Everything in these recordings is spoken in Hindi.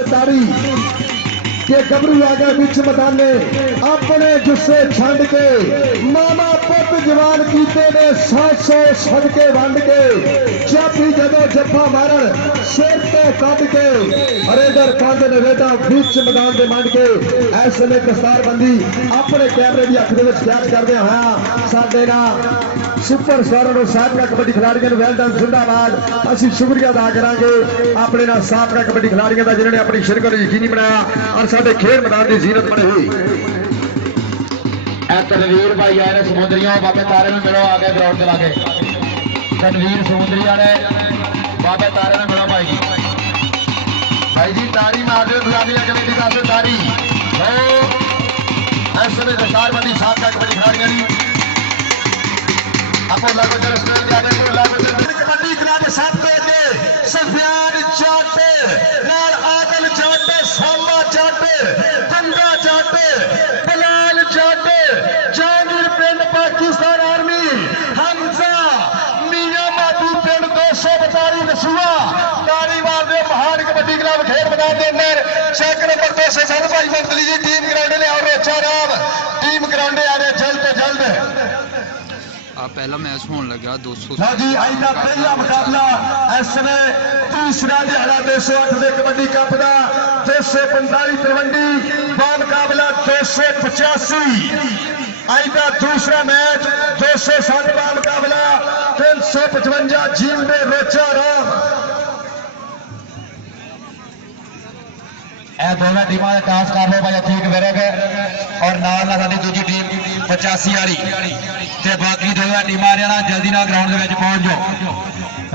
से तारी के गबरू आ गए बिच मैदाने अपने जुस्से छंड के मामा पुत जवान कीते ने 700 सदके वंड के जाती जदों जफा मारन सिर ते कट के हरेंदर पांडे ने बेटा बिच मैदान से मंड के ऐसे में दस्तार बंदी अपने कैमरे की अख कैद करते हुए साडे सुपर स्टार साबका कबड्डी खिलाड़ियों वेल डन जिंदाबाद असं शुक्रिया अदा करांगे अपने साबका कबड्डी खिलाड़ियों का जिन्होंने अपनी शिरकत यकीनी बनाया और साडे खेल मैदान की जीनत बनी हुई। तनवीर भाई आए ने समुद्रियों बाबे तारे में मिलो आगे ग्राउंड के लागे तनवीर समुद्री आए बाबे तारे में मिलो भाई जी तारी मार दो गुलामी कमेटी का तारी इस समय दस्तार बंदी साबका कबड्डी खिलाड़ियों कबड्डी खिलाड़ी साबके सफियान चाटे नाल आदल चाटे सामा चाटे गंगा चाटे बलाल चाटे जहांगीर पिंड पाकिस्तान आर्मी हमजा मियां मादी पिंड 242 नसूआ तारीवाल दे महान कबड्डी क्लब खेल मैदान के अंदर चेक नंबर 207 भाई मंतली जी टीम ग्राउंड ले और रोचा राम टीम ग्राउंड आ रहे जल्द तो जल्द पहला मैच होने लगा 200 जी आज का पहला मुकाबला इस समय तीसरा दिहाड़ा 208 के कबड्डी कप का 245 तलवंडी मुकाबला 285 आज का दूसरा मैच 207 का मुकाबला 355 जीम में रोचा राम दोनों टीमों का टास्क कर लो भाई ठीक मेरे और नाल साडी दूजी टीम 85 वाली ते बाकी दोनों टीम आ रही जल्दी ना ग्राउंड के पहुंच जाओ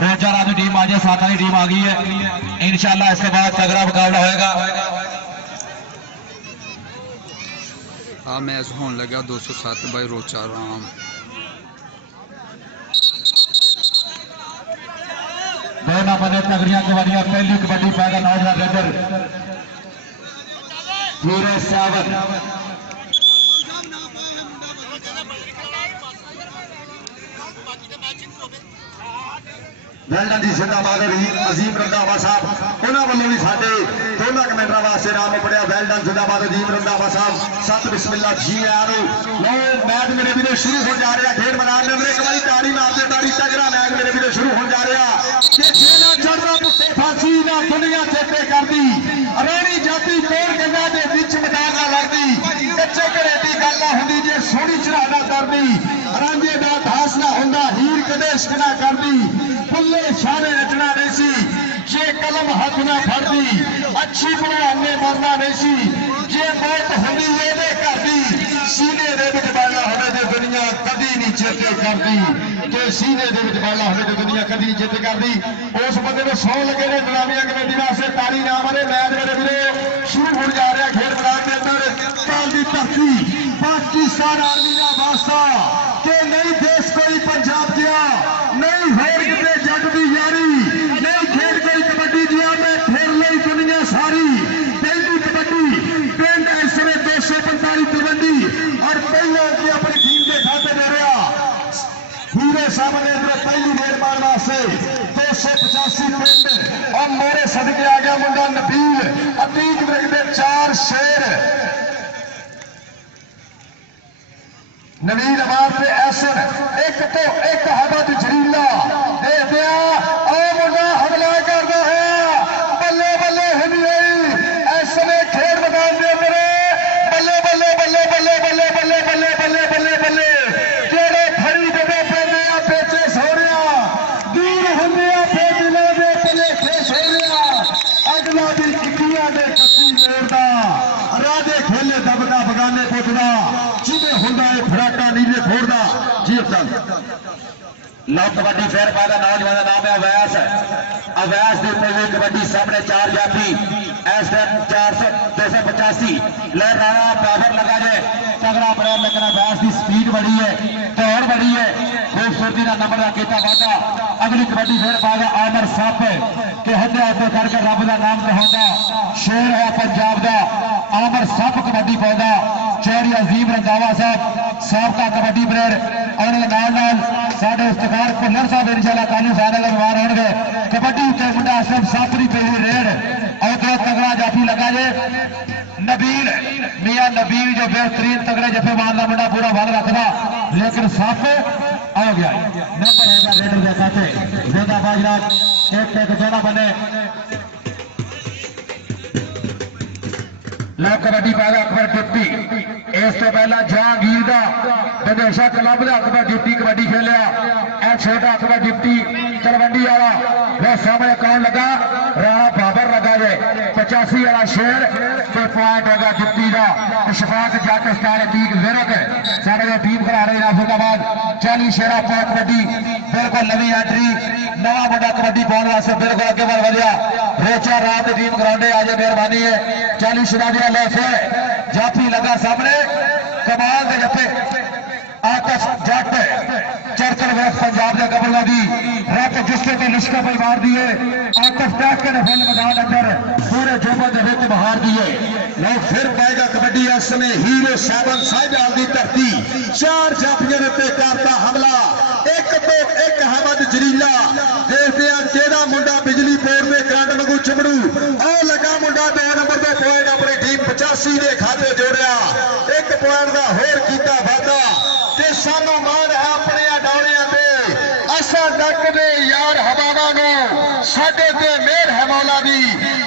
रोजा रात की टीम आ जाए 7 वाली टीम आ गई है इंशाल्लाह इसके बाद तगड़ा मुकाबला होएगा। हाँ मैच होने लगा 207 बाई रोचा राम दोनों बने तगड़ियां कबड्डियां पहली कबड्डी पाएगा नौजवान रेडर पूरे सावन वेल्डन जी जिंदाबाद अजीम रंधावा साहब उन्होंने वालों भी साडे दोनों कमेंटर वास्ते नाम पढ़िया वेल्डन जिंदाबाद अजीम रंधावा साहब सत बिस्मिल्ला जी आरो लो मैच मेरे भी शुरू हो जा रहा खेल मैदान में एक बार ताड़ी मारते ताड़ी तगड़ा मैच मेरे भी शुरू हो जा रहा कि जेना चढ़ना पुट्टे फांसी ना दुनिया चेते कर दी अरेणी जाती तोड़ गंगा दे विच मैदान ना लगदी कच्चे घरे दी गल ना हुंदी जे सोहनी चढ़ाना करदी रांझे दा दास ना हुंदा हीर कदे इश्क ना करदी फुल्ले शाने रचना नहीं सी जे कलम हाथ ना फड़दी अच्छी भगवान ने मरना नहीं सी जे मौत होनी ये करदी सीने दे विच बाला होवे ते दुनिया कदी नहीं चेते करदी जे सीने दे विच बाला होवे ते दुनिया कदी नहीं चेते करदी उस बंदे ने 100 लगे ने गुलामिया कमेटी वास्ते ताली ना मारे मैच मेरे वीरे शुरू हो जा रहा खेल मैदान के अंदर काल दी धरती पाकिस्तान आर्मी का वास्ता के नहीं देश कोई पंजाब दिया नहीं होर किते जग दी यारी नहीं खेल कोई कबड्डी दिया मैं फिर ली दुनिया सारी पहली कबड्डी पिंड इस समय 245 तलवंडी और पहले की अपनी टीम के खाते दे रहा पूरे सामने अंदर पहली मेहरबान वास्ते 285 पिंड और मेरे सदके आ गया मुंडा नबील अतीक विरक दे 4 शेर नवीन आबाद से ऐसन एक तो एक हबद जरीला दे दिया और मुंडा हमला करता है बल्ले बल्ले हिंदी ऐसे खेल मैदान दे मेरे बल्ले बल्ले बल्ले बल्ले बल्ले बल्ले बल्ले बल्ले बल्ले बल्ले जेड़े खरी जगह पैदे आ पेचे सो रहा दूर होंगे पे दिलों दे पले खेस हो रहा अगला भी चिट्ठियां दे कच्ची मोड़दा राजे खेले दबदा बगाने पुछदा जिवें हुंदा है फड़ाका नीले फोड़दा जी अफसर लो कबड्डी फेयर पाएगा नौजवान का नाम है अवैस अवैस के पहले कबड्डी सामने 4 जाफी इस टाइम 285 ले रहा पावर लगा जाए तगड़ा प्लेयर लेकिन अवैस की स्पीड बड़ी है दौड़ बड़ी है खूबसूरती का नंबर का किया वादा अगली कबड्डी फेयर पाएगा आमर सप के हदे आते करके रब का नाम कहांगा शेर है पंजाब का आमर सप कबड्डी पाएगा चौधरी अजीम रंधावा साहब साबका कबड्डी प्लेयर और नाल साढ़े इफ्तिखार भुल्लर साहब इंशाल्लाह कानून सारे लगवार होंगे कबड्डी उत्ते मुंडा सिर्फ 7 की पहली रेड और तगड़ा जाफी लगा जे नबील मियां नबील जो बेहतरीन तगड़े जफेबान का मुंडा पूरा बल रखता लेकिन साफ आ गया नंबर होगा रेडर के खाते जिंदाबाद एक एक दोनों बने लो कबड्डी पाएगा अकबर डिप्टी इस तो पहला जहांगीर का बदेशा क्लब का अकबर डिप्टी कबड्डी खेलिया यह छोटा अकबर डिप्टी तलवंडी वाला वो सामने कौन लगा राणा बाबर लगा जे 85 वाला शेर तो पॉइंट होगा डिप्टी का इशफाक जट स्टार अतीक विरक साढ़े टीम करा रहे नाफिकाबाद 40 शेरा पा कबड्डी बिल्कुल नवी एंट्री नवा मुंडा कबड्डी पाने वास्ते बिल्कुल अगे बढ़ वधिया रोचा रात टीम ग्राउंडे आज मेहरबानी है 40 शेरा दिया लॉस है जाफी लगा सामने कमाल के जप्पे आकाश जट चर्चल वेस्ट पंजाब के गबरूआ दी रत जिसके तो लिश्का पर मार दिए आकाश टैक के फुल मैदान अंदर पूरे जोबन के विच बहार दिए लो फिर पाएगा कबड्डी इस समय हीरो साबन साहिबाल की धरती 4 जाफियों के उत्ते करता हमला एक तो एक अहमद जरीला देखते हैं केड़ा मुंडा बिजली बोर्ड में करंट वांगू चिमड़ू आ लगा मुंडा 2 नंबर का पॉइंट अपनी टीम 85 के खाते जोड़िया एक पॉइंट का होर किया वादा ते सानू मान है अपने डौलियां ते असा डकदे यार हवावां नूं साडे ते मेहर है मौला दी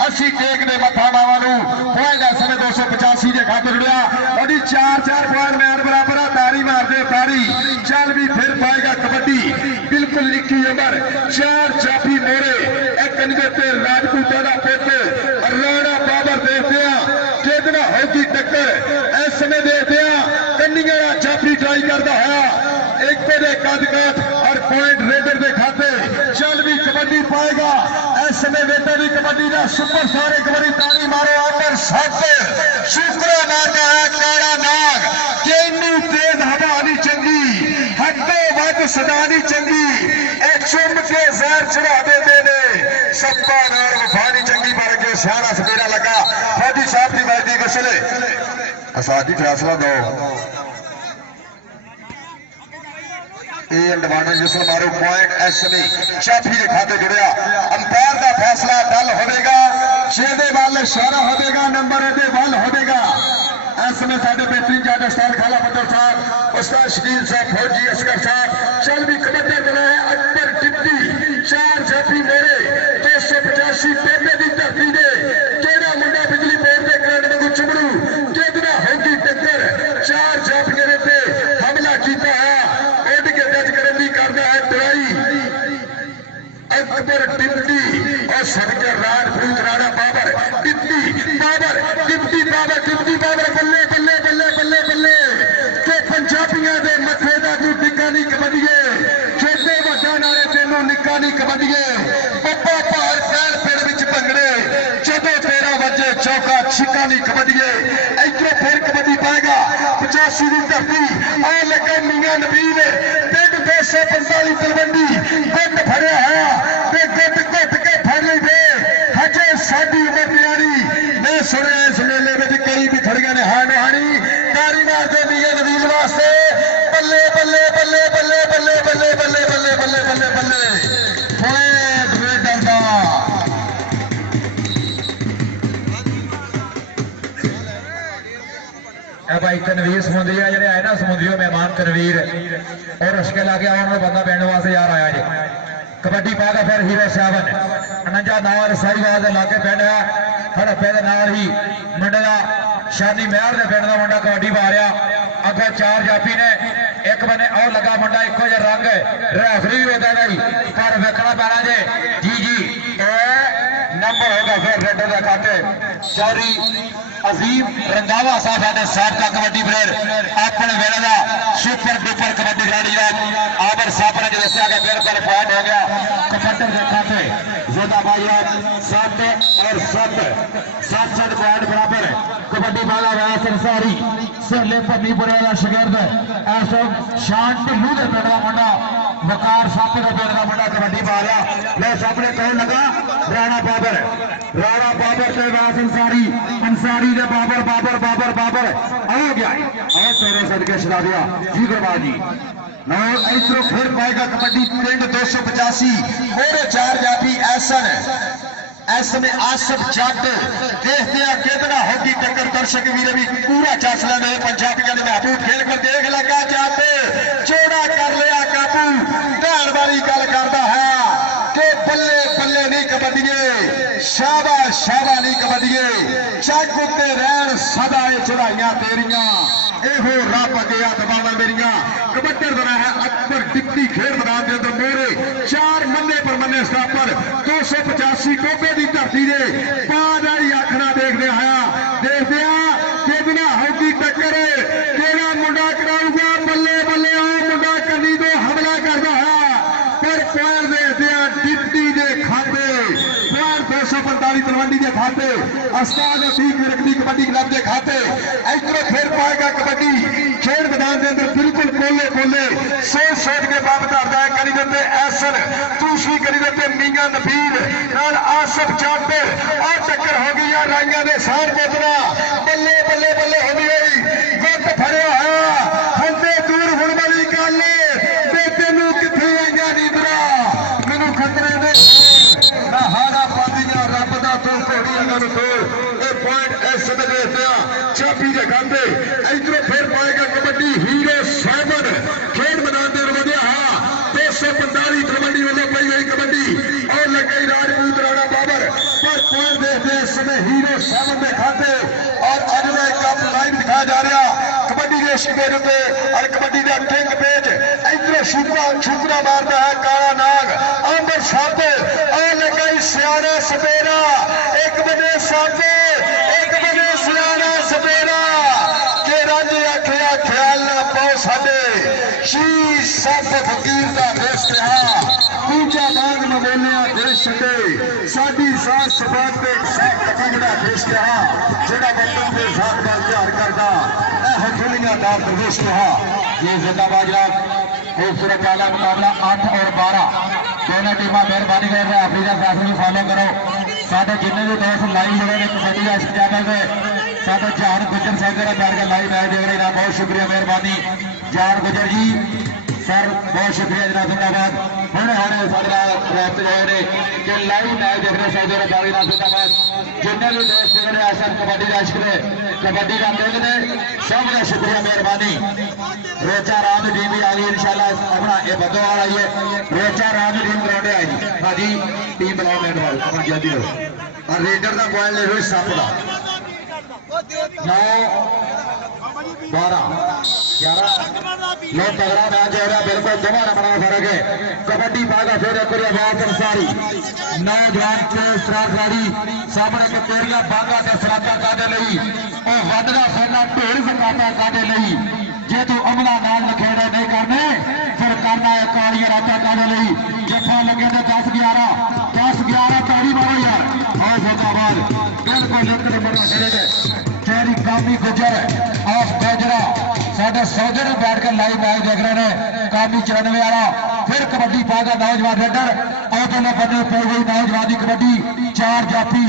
असी टेकदे मत्था मावां नूं पॉइंट इस समय 285 के खाते जुड़िया और 4-4 पॉइंट मैन बराबर तारी मारदे तारी चल भी फिर पाएगा कबड्डी बिल्कुल निक्की उम्र 4 जाफी मोरे एक कंजे ते राजपूतां दा पुत राणा बाबर देखते हैं कितना होगी टक्कर इस समय देखते हैं कन्निया जाफी ट्राई करता है एक पे कद काट और पॉइंट रेडर के खाते चल भी कबड्डी पाएगा इस समय बेटे भी कबड्डी का सुपर स्टार एक बारी ताड़ी मारो आकर सत शुक्र नागा है काला नाग कि इन्नी तेज हवा नहीं चंगी हदों वध सदा नहीं चंगी चुम के जहर चढ़ा देते ने सप्पा नाल वफा नहीं चंगी पर के सियाणा सपेरा लगा फौजी साहब की वर्दी गसले असादी फैसला दो जिसमें मारो पॉइंट इस समय चाफी के खाते जुड़िया अंपायर का फैसला डल होगा छे वाल इशारा होगा नंबर ए वाल होगा इस समय साढ़े बेहतरीन जज उस्ताद खाला बदर साहब उस्ताद शकील साहब फौजी असगर साहब चल भी कबड्डी बना है अकबर डिप्टी 4 जाफी मोरे 285 पेपे की धरती दे केड़ा मुंडा बिजली बोर्ड के करंट वांगू चिमड़ू कितना होगी टक्कर 4 जाफियों ने पे हमला किया है अकबर डिप्टी और सदके राजपूत राणा बाबर डिप्टी बाबर बल्ले बल्ले बल्ले बल्ले बल्ले के पंजाबियों के मथे का तू टिक्का नहीं कबड्डिए छोटे वड्डा नाले तेनों निक्का नहीं कबड्डिए पप्पा भार पैर पेड़ विच भंगड़े जदों तेरा वजे चौका छिक्का नहीं कबड्डिए इधरों फिर कबड्डी पाएगा 85 की धरती आ लगे मियां नबील पिंड 245 तलवंडी गुट फड़िया है गुट के फड़ ली दे हजे साडी उम्र प्यारी मैं सुनिया इस मेले में कई भी थड़िया ने हानो हानी तारी मारते मियां नबील वास्ते बल्ले बल्ले बल्ले बल्ले बल्ले बल्ले बल्ले बल्ले बल्ले बल्ले बल्ले पॉइंट रेडर दा भाई तनवीर समुद्री जो आए ना समुद्री मेहमान तनवीर और रश्के लाके आने वाला बंदा बैठने वास्ते यार आया जी कबड्डी पाएगा फिर हीरो 7 49 नाल साहिवाल के लागे पिंड है हड़प्पे के नाल ही मुंडे का शानी महर के पिंड का मुंडा कबड्डी पा रहा अगर 4 जाफी ने एक बने और लगा मुंडा इको जिहा रंग रेफरी भी होता है पर वेखना पैना जे जी नंबर होगा फिर रेडर के खाते चौरी अजीम रंगावा साहब ने साबका कबड्डी प्लेयर अपने वेले का सुपर डुपर कबड्डी खिलाड़ी आबर साहब ने जो दसिया कि मेरे पर पॉइंट हो गया कबड्डी के खाते जिंदाबाद 7 और 7 पॉइंट बराबर कबड्डी वाला वैस अंसारी सरले भमीपुरे का शागिर्द ऐसो शान ढिल्लू के पिंड का मुंडा वकार सप के पिंड का मुंडा कबड्डी पा गया मैं सामने कौन लगा राणा बाबर से वैस अंसारी ने बाबर आ गया और तेरे सदके छड़ा दिया जी गुरबाज जी इधरों फिर पाएगा कबड्डी पिंड 285 मोरे 4 जाफी ऐसन ऐसे में आसफ जट देखते हैं दर्शक वीर भी पूरा चास लेंदे पंजाबियों ने महबूब खेल को देख लगा जाते चौड़ा कर लिया काबू ढाण वाली गल करदा है कि बल्ले बल्ले नहीं कबड्डीए शाबाश शाबाश नहीं कबड्डीए चक उत्ते रहन सदा ये चढ़ाइयां तेरियां एहो रब अगे हथ बावां मेरियां कबड्डर बना है अकबर डिप्टी खेल मैदान के अंदर मोहरे चार मन्ने पर मन्ने स्टापर 285 टोपे की धरती दे पादा ही आखना देखते आया देखते कितना होगी टक्कर केड़ा मुंडा कराऊगा बल्ले बल्ले आ मुंडा कनी तो हमला करता है पर पैर देखते डिप्टी के खाते पैर 245 तलवंडी के खाते अस्ताद अतीक रखती कबड्डी क्लब के खाते इधरों खेल पाएगा कबड्डी खेल मैदान के अंदर बिल्कुल कोले कोले सोच के बाप धरता है करी देते ऐसन दूसरी करी देते मियां नबीर नाल आसफ चाटे और टक्कर हो गई है राइया ने सार पोतना बल्ले बल्ले बल्ले हो गई गुट फड़िया है हंदे दूर होने वाली गल बेटे नूं किथे आईयां नींदरा मैनू खतरे ने ना हारा पादियां रब दा तो घोड़ी अगर तो ये पॉइंट ऐसे देखते हैं चाबी के खाते इधरों फिर पाएगा कबड्डी हीरो साइमन खेल मैदान में बढ़िया हाँ 245 तलवंडी वालों पई गई कबड्डी और लग गई राजपूत राणा बाबर पर पॉइंट देखते हैं समय हीरो साइमन में खाते और अगले कप लाइन दिखाया जा रहा कबड्डी के शिकेर पे और कबड्डी का किंग पेज इधरों छुपरा मारता है काला नाग अंबर सापे और लग गई सियाना सपेरा एक बने सापे एक बने सियाना सपेरा के रंज आखिया ख्याल ना पाओ साडे शी सब फकीर का देश कहा पूजा मांग में बोलिया देश छे साडी साथ सबात ते साथ फकीर का देश कहा जेड़ा वतन के साथ बाल प्यार करदा ए हथुलियां दार प्रदेश कहा ये जिंदाबाद जनाब खूबसूरत वाला मुकाबला 8 और 12 दोनों टीमां मेहरबानी कर रहे अफ्रीका फैसले फॉलो करो साढ़े जिन्ने भी दोस्त लाइव जुड़े ने कबड्डी का इस चैनल पे साढ़े जान गुजर साहब का बैठ के लाइव मैच देख रहे हैं बहुत शुक्रिया मेहरबानी जान गुजर जी सर बहुत शुक्रिया जनाब जिंदाबाद हुणे हुणे साडे रात जो ने कि लाइव मैच देख रहे साउदी अरब जनाब जिंदाबाद जिन्ने भी दोस्त जुड़े आसन कबड्डी का इश्क ने कबड्डी का प्रेम ने सबका शुक्रिया मेहरबानी रोचा राम की टीम भी आ गई इंशाल्लाह अपना ये बदोवाल आई है रोचा राम की टीम ग्राउंड आई हाँ जी टीम बनाओ मेहरबान अपना जल्दी हो और रेडर का पॉइंट ले लो सप का 9 12 11 लो तगड़ा मैच हो रहा बिल्कुल दोबारा बड़ा फर्क है कबड्डी पागा फिर एक आवाज अंसारी नौजवान के खिलाड़ी सामने के तेरिया बागा के सराका काटे लई और वडना फैला ढेर सकाटा काटे लई जे तू अमला नाल नखेड़े नहीं करने फिर करना है कालिया राता काटे लई जफा लगे ने 10-11 ताड़ी मारो यार और जिंदाबाद बिल्कुल एक नंबर खेले तेरी कामी गुजर ऑफ गोजरा साढ़े सौदे ने बैठ कर लाइव मैच देख रहे हैं कामी 94 वाला फिर कबड्डी पागा नौजवान रेडर और दोनों बने पड़ गई नौजवान की कबड्डी 4 जाफी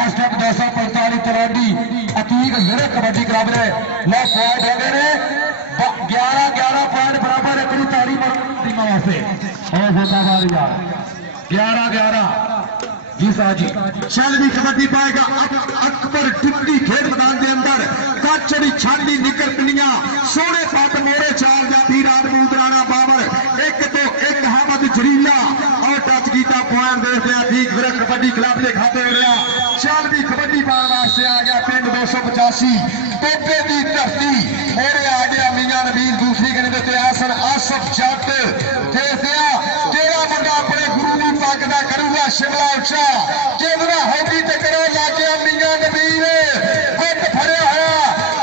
एस तक 245 तलवंडी अतीक मेरे कबड्डी क्लब ने लो पॉइंट हो गए 11 पॉइंट बराबर है पूरी तारी टीमों वास्ते और जिंदाबाद यार 11 जी साजी चल भी कबड्डी पाएगा अकबर डिप्टी खेल मैदान के अंदर कचड़ी छानी निकल पिलियां सोने पट मोरे 4 जाफी राजपूत राणा बाबर एक तो एक हमद जरीला और टच कीता पॉइंट देखते हैं ठीक फिर कबड्डी क्लब के खाते हो रहा चल भी कबड्डी पाने वास्ते आ गया पिंड 285 टोपे की धरती मोरे आ गया मियां नबीर दूसरी गली देते आसन आसफ जट देखते केड़ा बंदा अपने गुरु की पग का करूगा शिमला उच्चा जेबरा होगी ते करो लागे मियां नबीर गुट फड़िया होया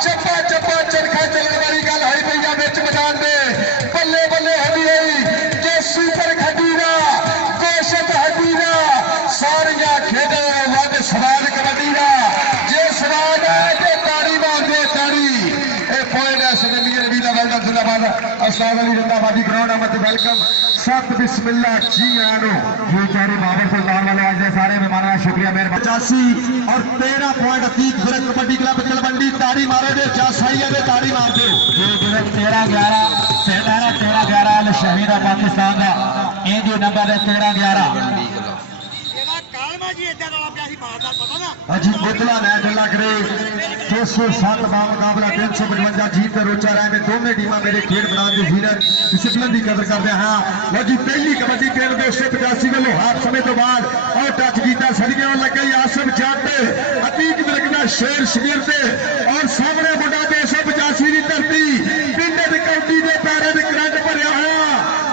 चप्पा चप्पा चरखा चलने वाली गल होई पई आ विच मैदान दे बल्ले बल्ले होदी होई जे सुपर खड्डी दा कोशत हड्डी दा सारियां खेडे वध सवाल कबड्डी दा जे सवाल है ते ताड़ी मार दे ताड़ी ए पॉइंट है सुने मियां नबीर दा वेलडन जिंदाबाद अस्सलाम वालेकुम जिंदाबादी ग्राउंड अहमद वेलकम सत बिस्मिल्लाह जी आनो ये चारे बाबर सुल्तान वाले आज सारे मेहमानों का शुक्रिया मेहरबानी 85 और 13 पॉइंट अतीक फिर कबड्डी क्लब तलवंडी ताड़ी मारे दे चासाइया दे ताड़ी मार दे ये 13-11 13-11 शहीद पाकिस्तान का ये जो नंबर है 13-11 अजी बुतला मैच लग रहे 207 का मुकाबला 355 जीत का रोचा रहा है। दोनों टीम मेरे खेल मैदान की जीनर डिसिप्लिन की कदर करते हैं। लो जी पहली कबड्डी टीम 285 वालों हाफ समय तो बाद और टच किया सड़के और लग गई आसम जट अतीक मिलकदा शेर शबीर से और सामने मुंडा 285 की धरती पिंड कौटी के पैरों में करंट भरया हुआ।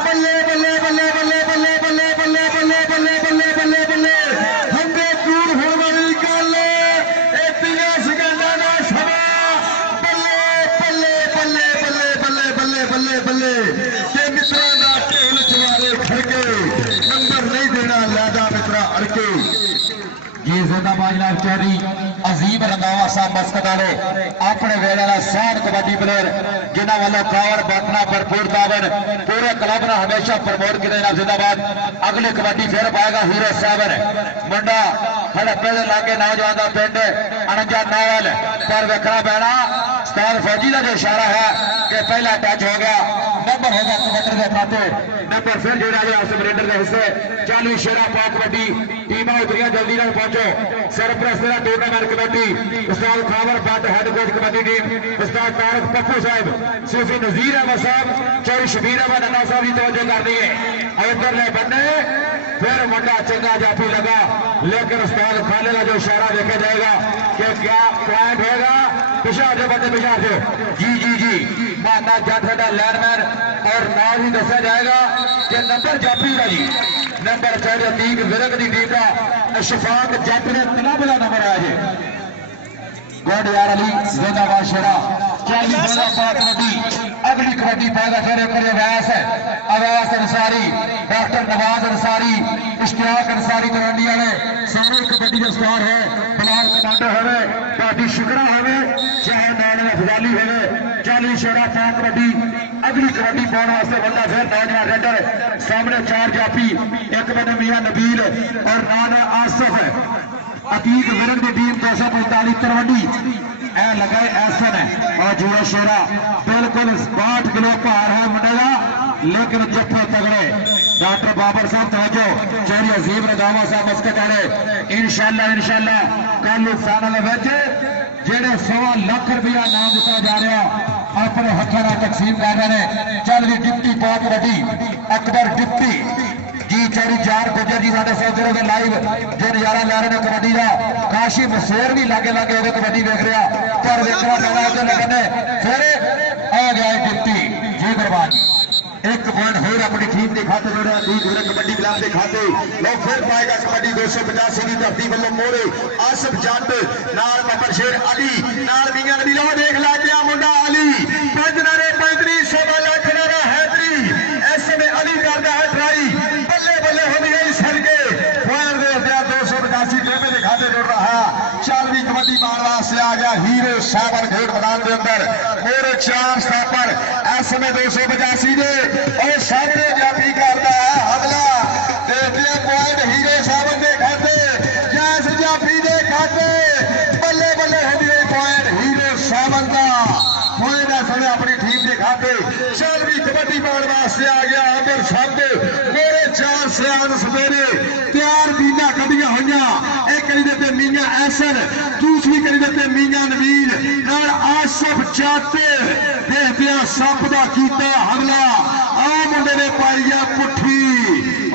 बल्ले बल्ले बल्ले बल्ले बल्ले बल्ले बल्ले बल्ले बल्ले बल्ले बल्ले बल्ले हमने दूर होने वाली गल बल्ले बल्ले के मित्रों का ढोल जवारे खड़के नंबर नहीं देना लादा मित्रा अड़के। ये जिंदाबाद जनाब चौधरी अजीम रंधावा साहब मस्कत वाले अपने वेले का शान कबड्डी प्लेयर जिन्होंने वालों कावर बटना भरपूर तावन पूरे क्लब ने हमेशा प्रमोट किया जनाब जिंदाबाद। अगली कबड्डी फिर पाएगा हीरो साहब मुंडा हड़प्पे के लागे नौजवान का पिंड अनंजा नावल पर वेखना पैना उस्ताद फौजी का जो इशारा है कि पहला टच हो गया नंबर होगा कबड्डी के खाते नंबर फिर जोड़ा गया सबरेंडर के हिस्से। चालू शेरा पाक कबड्डी टीम उतरिया जल्दी ना पहुंचो। सरप्रस्त tournament kabaddi Ustad Khawar but head coach kabaddi team उस्ताद तारक पप्पू साहब सूफी नजीर अहमद साहब चौधरी शबीर अहमद अन्ना साहब की तवज्जो करनी है। इधरले बन्ने फिर मुंडा चंगा जाफी लगा लेकिन उस्ताद खाने का जो इशारा देखा जाएगा कि क्या पॉइंट होगा। पिछा जो बंदे पिछा जो जी जी जी माना जट साडा लैंडमैन और नाम ही दसा जाएगा कि नंबर जाफी का जी नंबर चौधरी अतीक विरक की टीम का अशफाक जट ने तलब का नंबर आया जी गोड यार अली जिंदाबाद शेरा 40 कबड्डी अगली कबड्डी पाएगा फिर एक अवैस अंसारी डॉक्टर नवाज अंसारी इश्तियाक अंसारी कबड्डी वाले सारे कबड्डी के स्टार है। बिलाल कमांडो होवे पार्टी शुक्रा होवे चाहे नाम अफजाली होवे 40 शेरा पाक कबड्डी अगली कबड्डी पाने वास्ते बंदा फिर नौजवान रेडर सामने 4 जाफी एक बने मियां नबील और नाम आसिफ अतीक विरन की टीम 245 तरवंडी ए लगा ऐसा है और जुड़ा शेरा बिल्कुल 62 किलो भार है मुंडेगा लेकिन जत्थे तगड़े डॉक्टर बाबर साहब तवज्जो चौधरी अजीम रंधावा साहब मस्कत वाले इंशाल्लाह कल फाइनल में जेडे 1.25 लाख रुपया नाम दिता जा रहा अपने हथों का तकसीम कर रहे हैं। चल भी डिप्टी पाक कबड्डी अकबर डिप्टी जी चौधरी जार गुजर जी साढ़े सौदरों के लाइव जो नजारा ला रहे हैं कबड्डी का काशी मसूर भी लागे लागे कबड्डी देख रहा पर देखना पैना फिर आ गया डिप्टी जी बर्बाद एक पॉइंट होर अपनी टीम के खाते जोड़े कबड्डी क्लब के खाते लो फिर पाएगा कबड्डी 285 की धरती वालों मोरे आसिफ जट नाल बबर शेर अली नाल मियां नबी लो देख ला गया मुंडा अली 35 सवा लाख नारा हैदरी ऐसे में अली करता है ट्राई बल्ले बल्ले हो गई सड़के पॉइंट दे दिया 285 टेबे के खाते जोड़ रहा। चालवी कबड्डी पाने वास्ते आ गया हीरो साहब खेल मैदान के अंदर मोरे 4 स्टापर ऐसे में 285 दे और सामने जाफी करता है हमला देखते हैं पॉइंट हीरो साहब के खाते जैस जाफी के खाते बल्ले बल्ले हो गए पॉइंट हीरो साहब का पॉइंट ऐसे में अपनी टीम के खाते। चालवी कबड्डी पाने वास्ते आ गया अमर साहब मेरे 4 सियान सवेरे तैयार बीना कदियां हुई एक करी देते मियां ऐसन दूसरी करी देते मियां नबील नाल आसिफ जट देखते सप का किया हमला आ मुंडे ने पाई है पुठी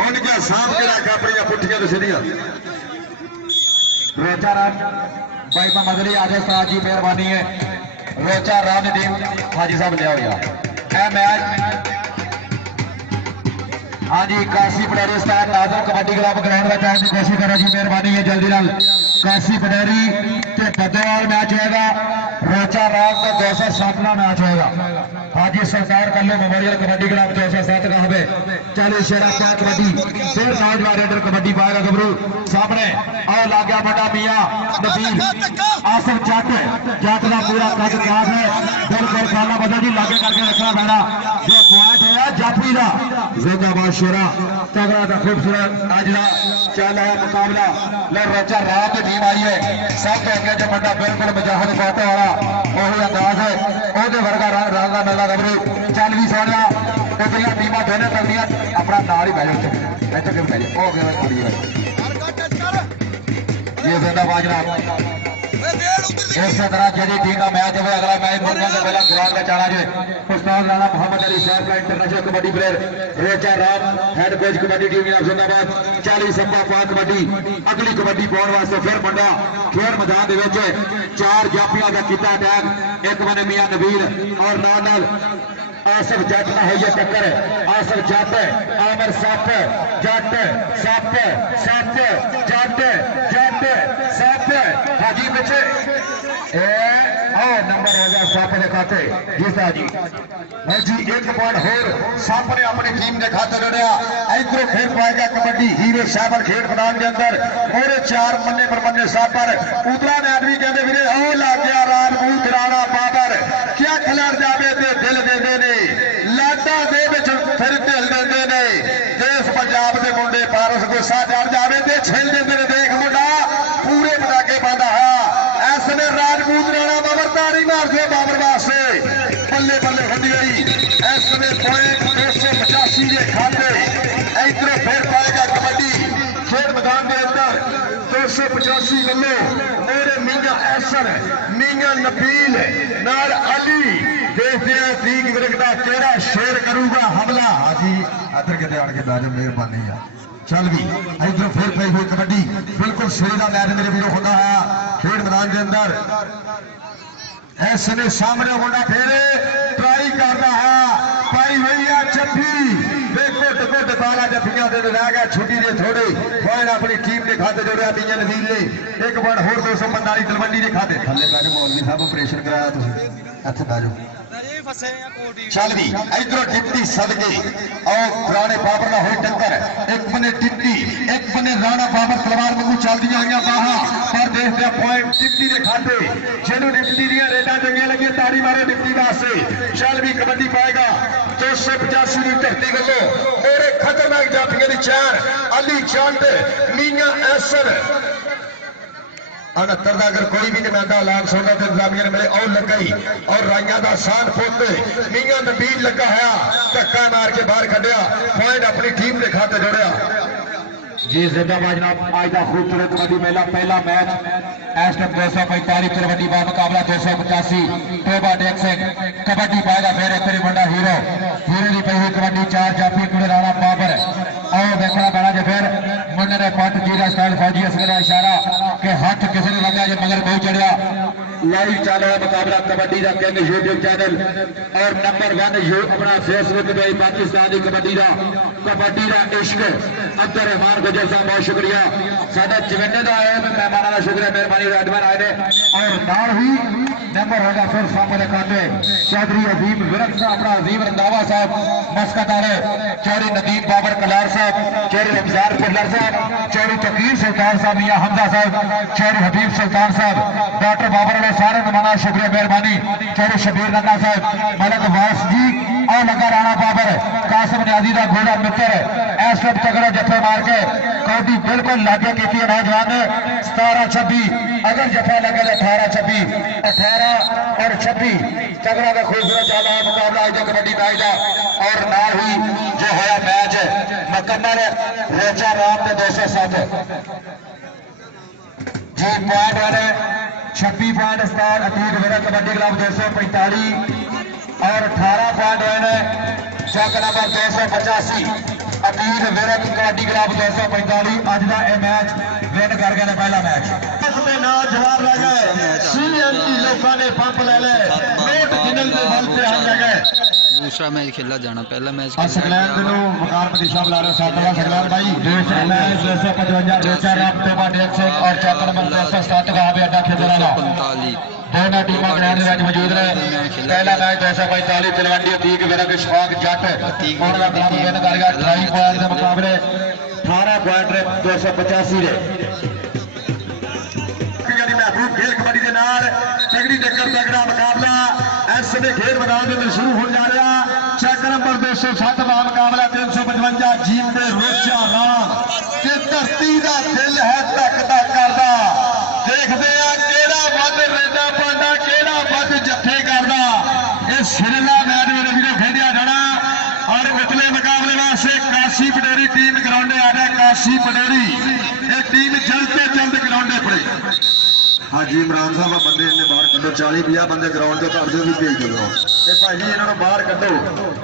उनके साफ के रखा अपनी पुठियां तो सीधियां रोचा राम भाई मोहम्मद अली आजा साहब जी मेहरबानी है रोचा राम टीम हाजी साहब ले आओ यार मैच हाँ जी काशी पटेरी उस्ताद नाजर कबड्डी क्लब ग्राउंड में जाने की कोशिश करो जी मेहरबानी है जल्दी नाल काशी पटेरी के बदोवाल मैच होएगा रोचा राम का 207 मैच होएगा। हाजी सरकार कल्लू मेमोरियल कबड्डी क्लब 207 का हमें 40 शेरा पाक कबड्डी फिर नौजवान रेडर कबड्डी पाएगा गबरू सामने और ला गया बड़ा मियां नबील आसिफ जट का पूरा कद काज है बिल्कुल खाना बदल जी लागे करके रखना पैना जो पॉइंट है जाफी का जिंदाबाद शेरा तगड़ा का खूबसूरत आज का चल रहा मुकाबला ले रोचा रात की टीम आई है सब अगे जो बड़ा बिल्कुल मुजाहिद फाटे वाला वही अंदाज है ओदे वर्गा राजा मेला गबरू चल भी सोना उधरिया टीम दोनों तगड़ियां अपना नाल ही बह जाओ बह जाओ हो गया ये जिंदाबाद जनाब इस तरह जी टीम का मैच हो अगला मैच मुकम्मल से पहला ग्राउंड में चढ़ा जाए उस्ताद राणा मोहम्मद अली साहब का international kabaddi player Rochak Ram head coach kabaddi team जिंदाबाद 40 सप्पा पा कबड्डी अगली कबड्डी पाने वास्ते फिर मुंडा खेल मैदान के 4 जाफिया का किया अटैक एक बने मियां नबील और नाल आसफ जट ना है ये टक्कर आसफ जट आमर सप जट सप सप जट जट सप हाजी पीछे नंबर हो गया सप के खाते जीता जी जी 1 पॉइंट होर सप ने अपनी टीम के खाते जोड़िया इधरों खेल पाएगा कबड्डी हीरे साहब खेल मैदान के अंदर और 4 मन्ने पर मन्ने सप पर उतरा ने आदमी कहते वीरे ओ लग गया राजपूत राणा बाबर क्या खिलाड़ जावे ते दिल देंदे ने लाटा दे विच फिर ढिल देंदे ने देश पंजाब दे मुंडे पारस गुस्सा चढ़ जावे ते छिल देंदे ने देख मुंडा पूरे पटाके पांदा है ऐसने राजपूत राणा बाबर तारी मारदे बाबर वास्ते बल्ले बल्ले होंदी गई ऐसने पॉइंट 285 के खाते इधर फिर पाएगा कबड्डी खेल मैदान के अंदर 285 बल्ले मेरे मियां ऐसर मियां नबील नाल अली देखते हैं ठीक विरक का केड़ा शेर करूगा हमला हाजी अदर के आड़ के बैठो मेहरबानी है चल भी इधर फिर पई हुई कबड्डी बिल्कुल सिरे का मैच मेरे वीरों होता है खेल मैदान के अंदर ऐसने सामने मुंडा फेरे ट्राई करता है पाई हुई है जफ्फी देखो टकोट बाला जफ्फियां दे रह गया छुट्टी दे थोड़े पॉइंट अपनी टीम के खाते जोड़िया मियां नबील ने एक पॉइंट होर 245 तलवंडी के खाते थल्ले बैठो मौलवी साहब ऑपरेशन कराया तुसीं ਇੱਥੇ ਬੈਠੋ चल भी इधरों डिप्टी सदके और राणे बाबर ना हुई टक्कर एक बने डिप्टी एक बने राणा बाबर तलवार वांगू चलदी आईयां बाहां पर देखते पॉइंट डिप्टी दे खाते जेनु डिप्टी दी रेडा चंगियां लगे ताड़ी मारे डिप्टी वास्ते चल भी कबड्डी पाएगा 285 की धरती गलो और खतरनाक जाफियां दी 4 अली जट मियां ऐसर 69 का अगर कोई भी नुमाइंदा ऐलान सुनता तो इंतजामिया ने मेरे और लग गई और राइया का आसान पुत मियां नबील लगा है धक्का मार के बाहर कढ़िया पॉइंट अपनी टीम के खाते जोड़िया जी जिंदाबाद जनाब आज का खूबसूरत कबड्डी मेला पहला मैच इस टाइम 245 कबड्डी बा मुकाबला 285 टोबा डेक सिंह कबड्डी पाएगा फिर एक मुंडा हीरो हीरो की पई हुई कबड्डी 4 जाफी कुड़े राणा बाबर और देखना पैना जो फिर मुंडे ने पट जीरा स्टाइल फौजी असगरा इशारा के हाथ किसी ने लगा जो मगर कोई चढ़िया लाइव चल रहा मुकाबला कबड्डी का किंग यूट्यूब चैनल और नंबर 1 अपना फेसबुक पे पाकिस्तान की कबड्डी का इश्क अब्दुल रहमान गुजर साहब बहुत शुक्रिया साढ़े चवन्ने का आए मेहमानों का शुक्रिया मेहरबानी राजमान आए और नाल ही नंबर होगा फिर सामने खाते चौधरी अजीम विरक साहब अपना अजीम रंधावा साहब मस्कत आले चौधरी नदीम बाबर कलार साहब चौधरी रमजान पुल्लर साहब चौधरी तकीर सुल्तान साहब मियां हमजा साहब चौधरी हबीब सुल्तान साहब डॉक्टर बाबर ने सारे मेहमानों शुक्रिया मेहरबानी चौधरी शबीर रन्ना साहब मलक वास जी और लगा राणा बाबर कासिम न्याजी का घोड़ा मित्र इस टाइम तगड़ा जफे मार के कबड्डी बिल्कुल लागे की नौजवान ने 17-26 अगर जफा लगे तो 18-26 18 और 26 तगड़ा का खूबसूरत चल रहा मुकाबला आज कबड्डी मैच का और नाल ही जो होया मैच मुकम्मल रोचा राम ने 207 जी पॉइंट वाले 26 पॉइंट स्टार अतीत मेरा कबड्डी क्लब 245 और 18 पॉइंट वाले चक नंबर 285 अतीत मेरा कबड्डी क्लब 245 अज का यह मैच विन कर गए पहला मैच जवाब लग गए सीएनटी लोगों ने पंप ले ले नोट गिनल के बल पे हम लग गए दूसरा मैच खेला जाना पहला मैच सकलैन दिनों मुकार पतीशा बुला रहे सातवा सकलैन भाई 255 रोचा राम टोबा डेक सिंह और चक नंबर 207 का हवे अड्डा खेलने वाला 45 दोनों टीम ग्राउंड में मौजूद रहे पहला मैच 245 तलवंडी अतीक विरक शफाक जट उन्होंने ग्राउंड विन कर गया 28 पॉइंट के मुकाबले 18 पॉइंट 285 रे महबूब खेल कबड्डी के नाल तगड़ी टक्कर तगड़ा मुकाबला इस समय खेल मैदान में शुरू हो जा रहा चक नंबर 207 का मुकाबला 355 जीते रोचा राम ते धरती का दिल है धक धक करदा देखते हैं केड़ा वध रेडा पांडा केड़ा वध जत्थे करदा ये सिरला मैच मेरे वीरों खेलिया जाना और पिछले मुकाबले वास्ते काशी पटेरी टीम ग्राउंडे आ जाए काशी पटेरी ये टीम जल्द से जल्द ग्राउंडे पड़े हाँ जी जी इमरान साहब बंदे इन्हें बाहर कड्डो 40-50 बंदे ग्राउंड के घर से भी भेज दो ते भाई इन्होंने बाहर कड्डो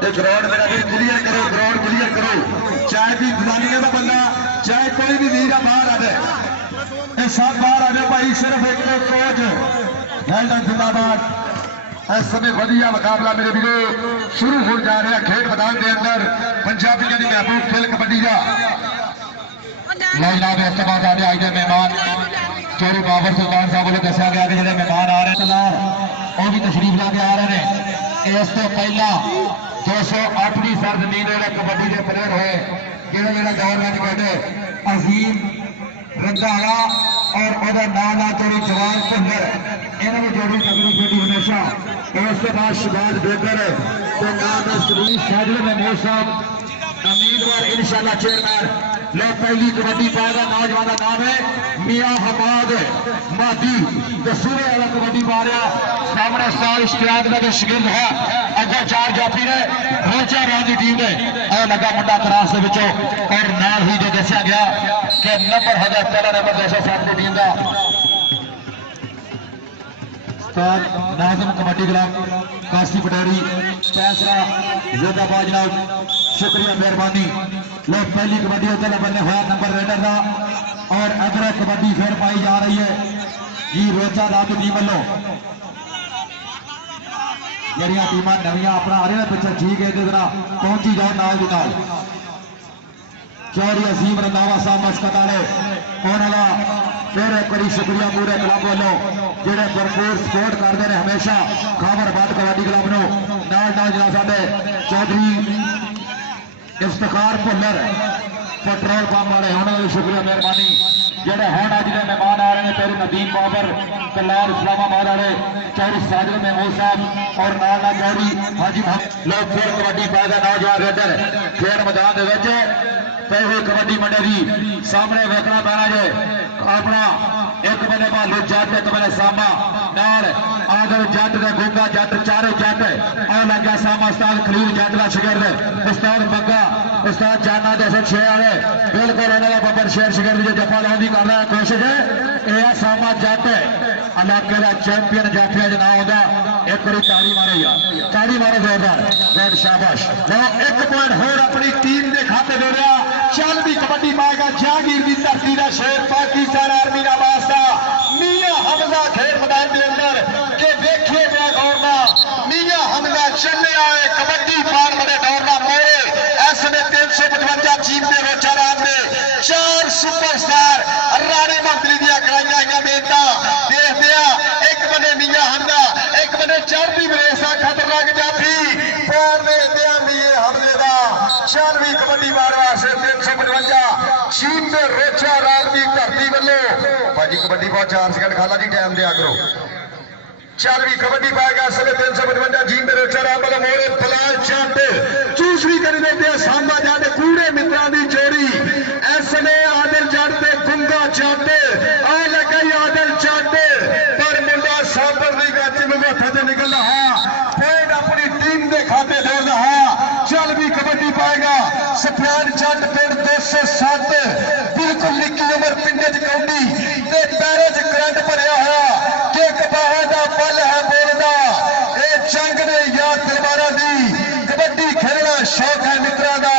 ते ग्राउंड मेरा भी क्लीयर करो ग्राउंड क्लीयर करो चाहे भी जनानियों का बंदा चाहे कोई भी वीर बाहर आ जाए ये सब बाहर आ जाए भाई सिर्फ एक कोच वेल्डन जिंदाबाद। इस समय वधिया मुकाबला मेरे वीरो शुरू हो जा रहा खेड मैदान के अंदर पंजाबियों की महबूब खेल कबड्डी का जनाब इस बाद आने आई गए मेहमान चोरी बाबर सुल्तान साहब को दसा गया कि जो मेहमान आ रहे हैं वो भी तशरीफ लाके आ रहे हैं। इस तो पहला 208वीं सरजमीन कबड्डी के प्लेयर होए जिन्हें मेरा गवर्नमेंट कहते अजीम रंधावा और नाम आ चोरी जवान भुंदर इन्होंने जोड़ी तगड़ी खेली हमेशा। उसके बाद शिबाज बेकर तो नाम साजिद महमूद साहब उम्मीदवार इंशाल्लाह चेयरमैन लो पहली कबड्डी पाएगा नौजवान का नाम है मियां हमाद मादी दसूरे वाला कबड्डी पा रहा सामने साल इश्तियाक का जो शिगिर्द है अगर 4 जाफी ने रोचा राम की टीम ने और लगा मुंडा क्रास के और नाल ही जो दसिया गया कि नंबर है पहला नंबर 207 की टीम का नाजम कबड्डी क्लब काशी पटेरी फैसला जिंदाबाद जनाब शुक्रिया मेहरबानी। लोग पहली कबड्डी उधर बने हुआ नंबर रेडर का और अगर कबड्डी फिर पाई जा रही है जी रोचा रात टीम वालों जड़िया टीम नविया अपना आ रहे पिछले ठीक है जरा पहुंची जाओ नाल दी नाल। चौधरी अजीम रंधावा साहब मस्कत वाले उन्होंने फिर एक बार शुक्रिया पूरे क्लब वालों जोड़े भरपूर सपोर्ट करते हैं हमेशा खाबरबाद कबड्डी क्लब नाल जनाब साडे चौधरी इफ्तिखार भुल्लर पेट्रोल पंप वाले उन्होंने भी शुक्रिया मेहरबानी जोड़े हम अज के मेहमान आ रहे हैं तेरे नदीम बाबर कलार इस्लामाबाद वाले चौधरी साजिद महमूद साहब और नाल चौधरी हाजी लोग फिर कबड्डी पाएगा नौजवान रेडर खेल मैदान के कबड्डी मंडे की सामने वेखना पैना जे अपना एक बने भालू जट एक बने सामा नाल आदर जट का गुंगा जट चारे जट और लग गया सामा उस्ताद खलील जट का शिगिर्द उस्ताद बग्गा उस्ताद जाना 206 वाले बिल्कुल उन्होंने बब्बर शेर शिगिर्द जो जफा लाने की कर रहा है कोशिश यह सामा जट इलाके का चैंपियन जाफिया जो ना होता एक बार ताड़ी मारो यार ताड़ी मारो जोरदार बहुत शाबाश। एक पॉइंट होर अपनी टीम के खाते दे रहा चल भी कबड्डी पाएगा जहांगीर की धरती का शेर पाकिस्तान आर्मी का वास्ता मियां हमजा खेल मैदान के अंदर के देखिए गया गौरना मियां हमजा चलने आए कबड्डी पार बड़े दौड़ना मोड़े ऐसे 355 जीत के रोचा राम ने 4 सुपरस्टार राणे मंत्री दिया कराइया गया बेटा देख दिया एक बने मियां हमजा एक बने चढ़ती बरेसा खतरनाक जाफी पैर में दिया मियां हमले का 4वीं कबड्डी पार वास्ते 355 चीन में रोचा राम की धरती वालों भाजी कबड्डी पाओ 4 सेकंड खाला जी टाइम दिया करो 4वीं कबड्डी पाएगा समय 355 जीन में रोचा राम वाले मोरे फलाल चाटे दूसरी करी देते सांबा जाते कूड़े मित्रा की जोड़ी ऐसने आदल चाटते गुंगा चाटे आ लगाई आदल चाटे पर मुंडा सांबर नहीं गाची में माथा से निकल रहा फिर अपनी टीम के खाते दे रहा 4वीं कबड्डी पाएगा सफेद जट पिंड 207 बिल्कुल निक्की उम्र पिंड च कौडी ते पैरों च करंट भरिया होया कि कबाहे दा बल है बोलदा ए जंग ने याद तलवारां दी कबड्डी खेलना शौक है मित्रा दा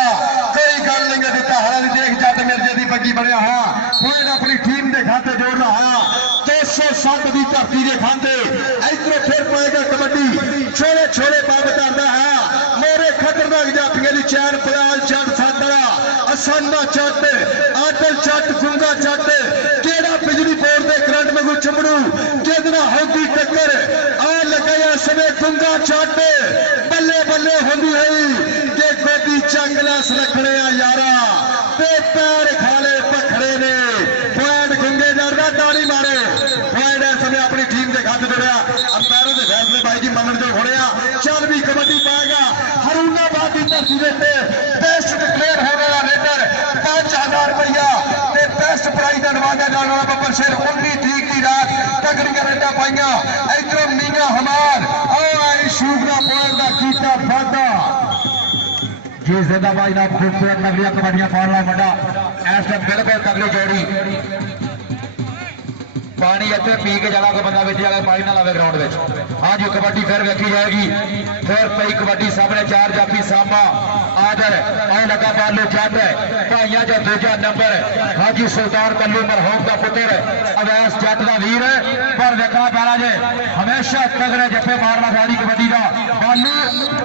कोई गल नहीं है दिता हां देख जट मिर्जे दी पग्गी बनया हां हुण अपनी टीम के खाते जोड़ रहा 207 की धरती के खाते इधरों फिर पाएगा कबड्डी छोले छोले पंग करता है मोरे खतरनाक जाफियां दी चैन पयाल जट सादड़ा असाना चट आदल चट गुंगा चट केड़ा बिजली बोर्ड के करंट में कोई चमड़ू जितना होगी टक्कर आ लगाया समय गुंगा चट बल्ले बल्ले होंदी है कि गोदी चंगलास रखने यारा ते पैर खाले पखड़े ने पॉइंट गुंगे जरदा ताली मारे पॉइंट इस समय अपनी टीम के खाते जोड़िया अंपायरों के फैसले भाई जी मनन जो होने 4वीं कबड्डी पाएगा हरूनाबाद की धरती पे बेस्ट प्लेयर होने वाला रेडर 5000 रुपया बेस्ट प्राइज का नवाजा जाने वाला बब्बर शेर 19 तरीक की रात तगड़ियां रेडा पाइया इधरों मियां हमार शुगरा पॉइंट का कीता फादा जी जिंदाबाद ना खूबसूरत नगलियां कबड्डियां पाने वाला बड़ा ऐसा बिल्कुल तगड़ी जोड़ी पानी इतने पी के जाना कोई बंदा बिच जाके पानी ना लावे ग्राउंड में। हाँ जी कबड्डी फिर वेखी जाएगी। फिर पई कबड्डी सामने 4 जाफी सामा आदर और लगा बालू जट भाइयों जो दूजा नंबर हाजी सुल्तान कल्लू मरहूम का पुत्र अवैस जट का वीर पर देखा पैरा जे हमेशा तगड़े जफे मारना सारी कबड्डी का बालू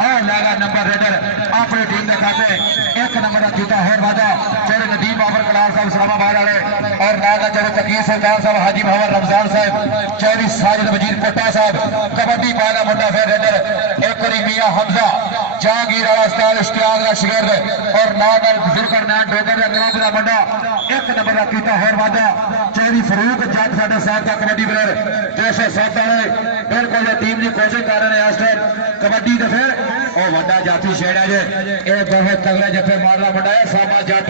और लगा नंबर रेडर अपनी टीम के खाते 1 नंबर का जूता होर वादा चेहरे नदीम बाबर कलाल साहब इस्लामाबाद वाले और ना का चेहरे तकीर सुल्तान साहब हाजी मोहम्मद रमजान साहब चेहरी साजिद वजीर कोटा साहब कबड्डी पाएगा मुंडा फिर रेडर एक बारी मियां हमजा जहांगीर वाला उस्ताद इश्तियाक का शिगिर्द और नागल जुलकरनैन डोगर का क्लब का मुंडा 1 नंबर का कीता होर वादा चेहरी फरूक जट साडे साथ का कबड्डी प्लेयर 207 वाले बिल्कुल टीम की कोशिश कर रहे हैं इस टाइम कबड्डी तो फिर और वड्डा जाफी छेड़ा जे ये बहुत तगड़ा जफे मारना मुंडा है सामा जट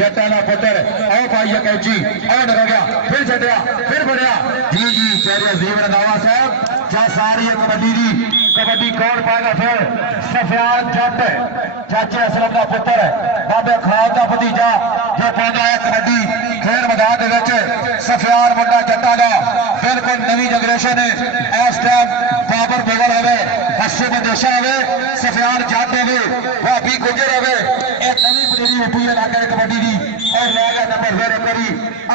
जट्टा का पुत्र आओ भाई कैची और डर गया फिर छड़िया फिर बढ़िया जी जी चेहरे अजीम रंधावा साहब जा सारी है कबड्डी की कबड्डी कौन पाएगा फिर सफियान जट चाचे असलम का पुत्र बाबे खान का भतीजा जो पाता है कबड्डी खेल मैदान के सफियान मुंडा जट्टा का बिल्कुल नवी जनरेशन है इस टाइम बाबर मुगल होवे हस्से बंदेशा होवे सफियान जट होवे भाभी गुजर होवे एक नवी पनीरी उठी है लागे कबड्डी की और लेगा नंबर फिर एक बारी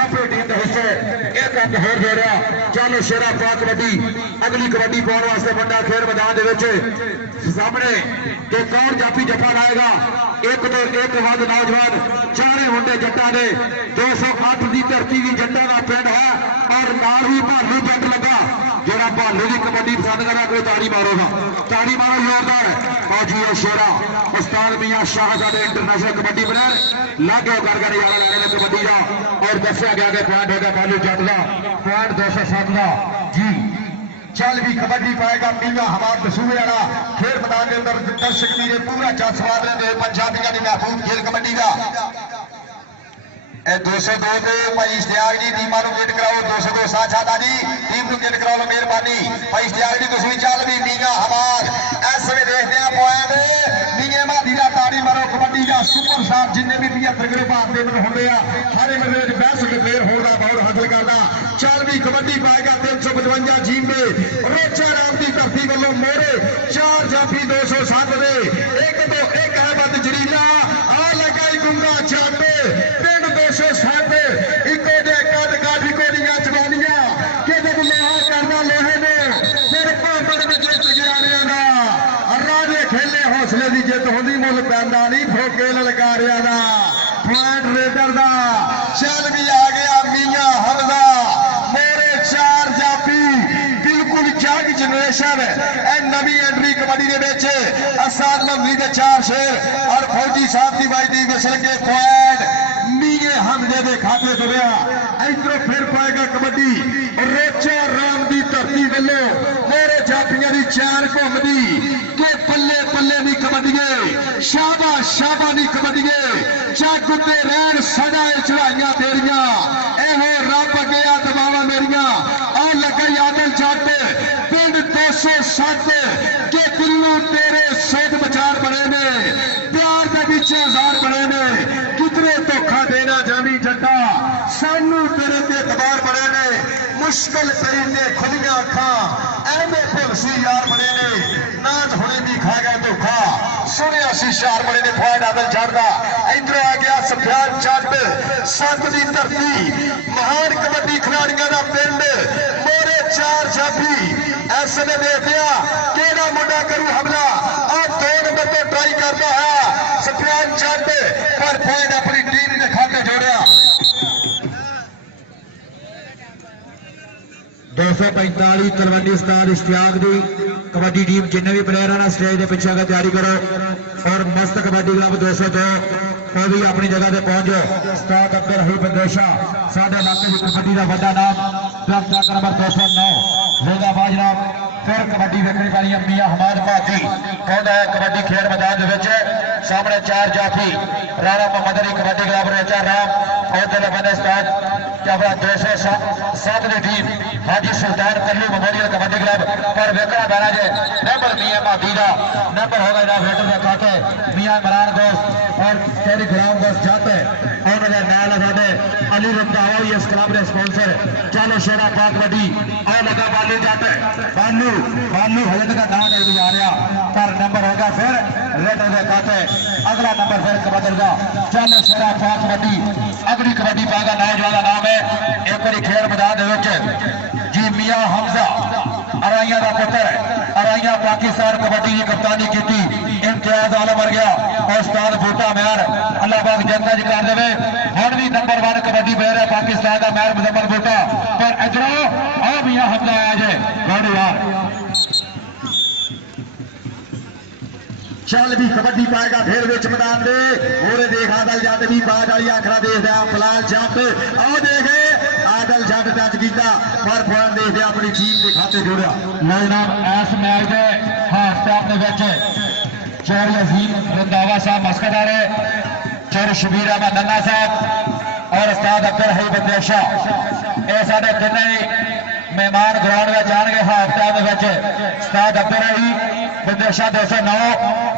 अपनी टीम के हिस्से एक अंक होर जोड़िया चलो शेरा पा कबड्डी अगली कबड्डी पाने वास्ते बंदा खेल मैदान सामने के कौन जाफी जफा लाएगा एक तो एक वध नौजवान चारे मुंडे जट्टा ने 208 की धरती की जट्टा का पिंड है और नाल ही भालू जट लगा जरा भालू की कबड्डी पसंद करा कोई ताड़ी मारोगा ताड़ी मारो जोरदार और जी शेरा उस्ताद मियां शाह साहब इंटरनेशनल कबड्डी प्लेयर लागे करके नजारा ले रहे कबड्डी का और दसिया गया कि पॉइंट होगा भालू जट का पॉइंट 207 का जी चल भी कबड्डी पाएगा मियां हमार दसूए वाला खेल मैदान के अंदर दर्शक भी पूरा चांस मार रहे हैं पंजाबियों की महफूज खेल कबड्डी का 202 पे भाई इश्तियाक जी टीम गेट कराओ 202 साथ छाता जी टीम को गेट कराओ मेहरबानी भाई इश्तियाक जी तुम चल भी मियां हमार इस वे देखते हैं पॉइंट मियां मादी का ताड़ी मारो कबड्डी का सुपर स्टार जिन्ने भी 75 किलो भार के मिल होंगे हरे मेरे बेस्ट प्लेयर होगा बहुत हासिल करता चल भी कबड्डी पाएगा 355 जीम में रोचा राम की धरती वालों मोरे 4 जाफी 207 दे एक तो एक है बद जरीला आ लगा गुंगा चाटे पिंड 207 इको दे कद काफी कोरियां चवानियां कि जब लोहा करना लोहे ने फिर कोपड़ में जित गया दा राजे खेले हौसले की जित होंदी मुल पैंदा नहीं फोके ललकारिया दा पॉइंट रेडर दा चल भी आ गया मियां हमजा मेरे 4 जाफी बिल्कुल जग जनरेशन नवी एंट्री कबड्डी के बेच असाद मंदी के 4 शेर और फौजी साहब की बाई दी मिसल के पॉइंट मीए हमजे के खाते तुरया इधरों फिर पाएगा कबड्डी रोचा राम की धरती वालों मेरे जाफिया की 4 घूमदी के पल्ले पल्ले नहीं कबड्डिए शाबा शाबा नहीं कबड्डिए जग उत्ते रहन सदा चढ़ाइया तेरिया एहो रब गया दबावा मेरिया आ लगा यादल जट पिंड 207 के दिलों तेरे सोच विचार बने ने प्यार के पीछे हजार बने ने कितने धोखा देना जानी जट्टा सानू तेरे ते एतबार बने ने मुश्किल करी ने खुलियां अखा एवे भुलसी यार बने ने नाच होने दी खा गए धोखा सुने असी शार बने ने पॉइंट आदल चढ़दा इधर आ गया सफियान जट सत की धरती महान कबड्डी खिलाड़ियों का पिंड मोरे 4 जाफी ऐसे ने देखिया केड़ा मुंडा करू हमला और 2 नंबर पे ट्राई करता है सफियान जट पर पॉइंट अपनी टीम के खाते जोड़िया 245 तलवंडी उस्ताद इश्तियाक दी कबड्डी टीम जिन्ने भी प्लेयर है ना स्टेज के पीछे आकर तैयारी करो और मस्त कबड्डी क्लब 202 वो भी अपनी जगह पे पहुंच जाओ उस्ताद अब्दुल रहीम बंदेशा साडे इलाके की कबड्डी का बड़ा नाम ट्रक नंबर 209 जोधाबाद नाम फिर कबड्डी देखने वाली मियां हमाद भाजी कौन है कबड्डी खेल मैदान सामने 4 जाफी राणा मोहम्मद अली कबड्डी क्लब रोचा राम और दिल बने उस्ताद अपना 207 की टीम हाजी सुल्तान कल्लू मेमोरियल कबड्डी क्लब पर वेकड़ा बैना जे नंबर मियां मादी का नंबर होगा वेटर का खाते मियां इमरान दोस्त और तेरी गुलाम दोस्त जाते उन्होंने नाल साडे अली रंधावा भी इस क्लब के स्पॉन्सर। चलो शेरा पा कबड्डी और लगा बालू जट बालू बालू हजे तक ना नहीं गुजारिया पर नंबर होगा फिर रेड हो गया खाते अगला नंबर फिर कबड्डी का। चलो शेरा पा कबड्डी अगली कबड्डी पा का नौजवान का नाम है एक बार खेल मैदान जी मियां हमजा अराइया का पुत्र अराइया पाकिस्तान कबड्डी की कप्तानी की इम्तियाज आलम मर गया और उस्ताद बूटा मैर अल्लाह पाक जन्नत कर देवे। हुण भी नंबर 1 कबड्डी प्लेयर है पाकिस्तान का मैर मुजम्मल बूटा पर इधरों आओ मियां हमजा आया जे गौड़ यार। चल भी कबड्डी पाएगा फिर विच मैदान दे होरे देख आदल जट भी बाज वाली आखरा देखदा फिलहाल जट आओ देखे आदल जट टच किया पर पॉइंट देखदे अपनी टीम के खाते जोड़िया। लो जनाब इस मैच के हाफ टाइम के विच चौर अजीम रंधावा साहब मस्कदार है चौर शबीर अहमद नन्ना साहब और उस्ताद अब्दुल हई बदशा ये साडे तिन्ने मेहमान ग्राउंड में जाएंगे हाफ टाइम में। उस्ताद अब्दुल हई बदशा 209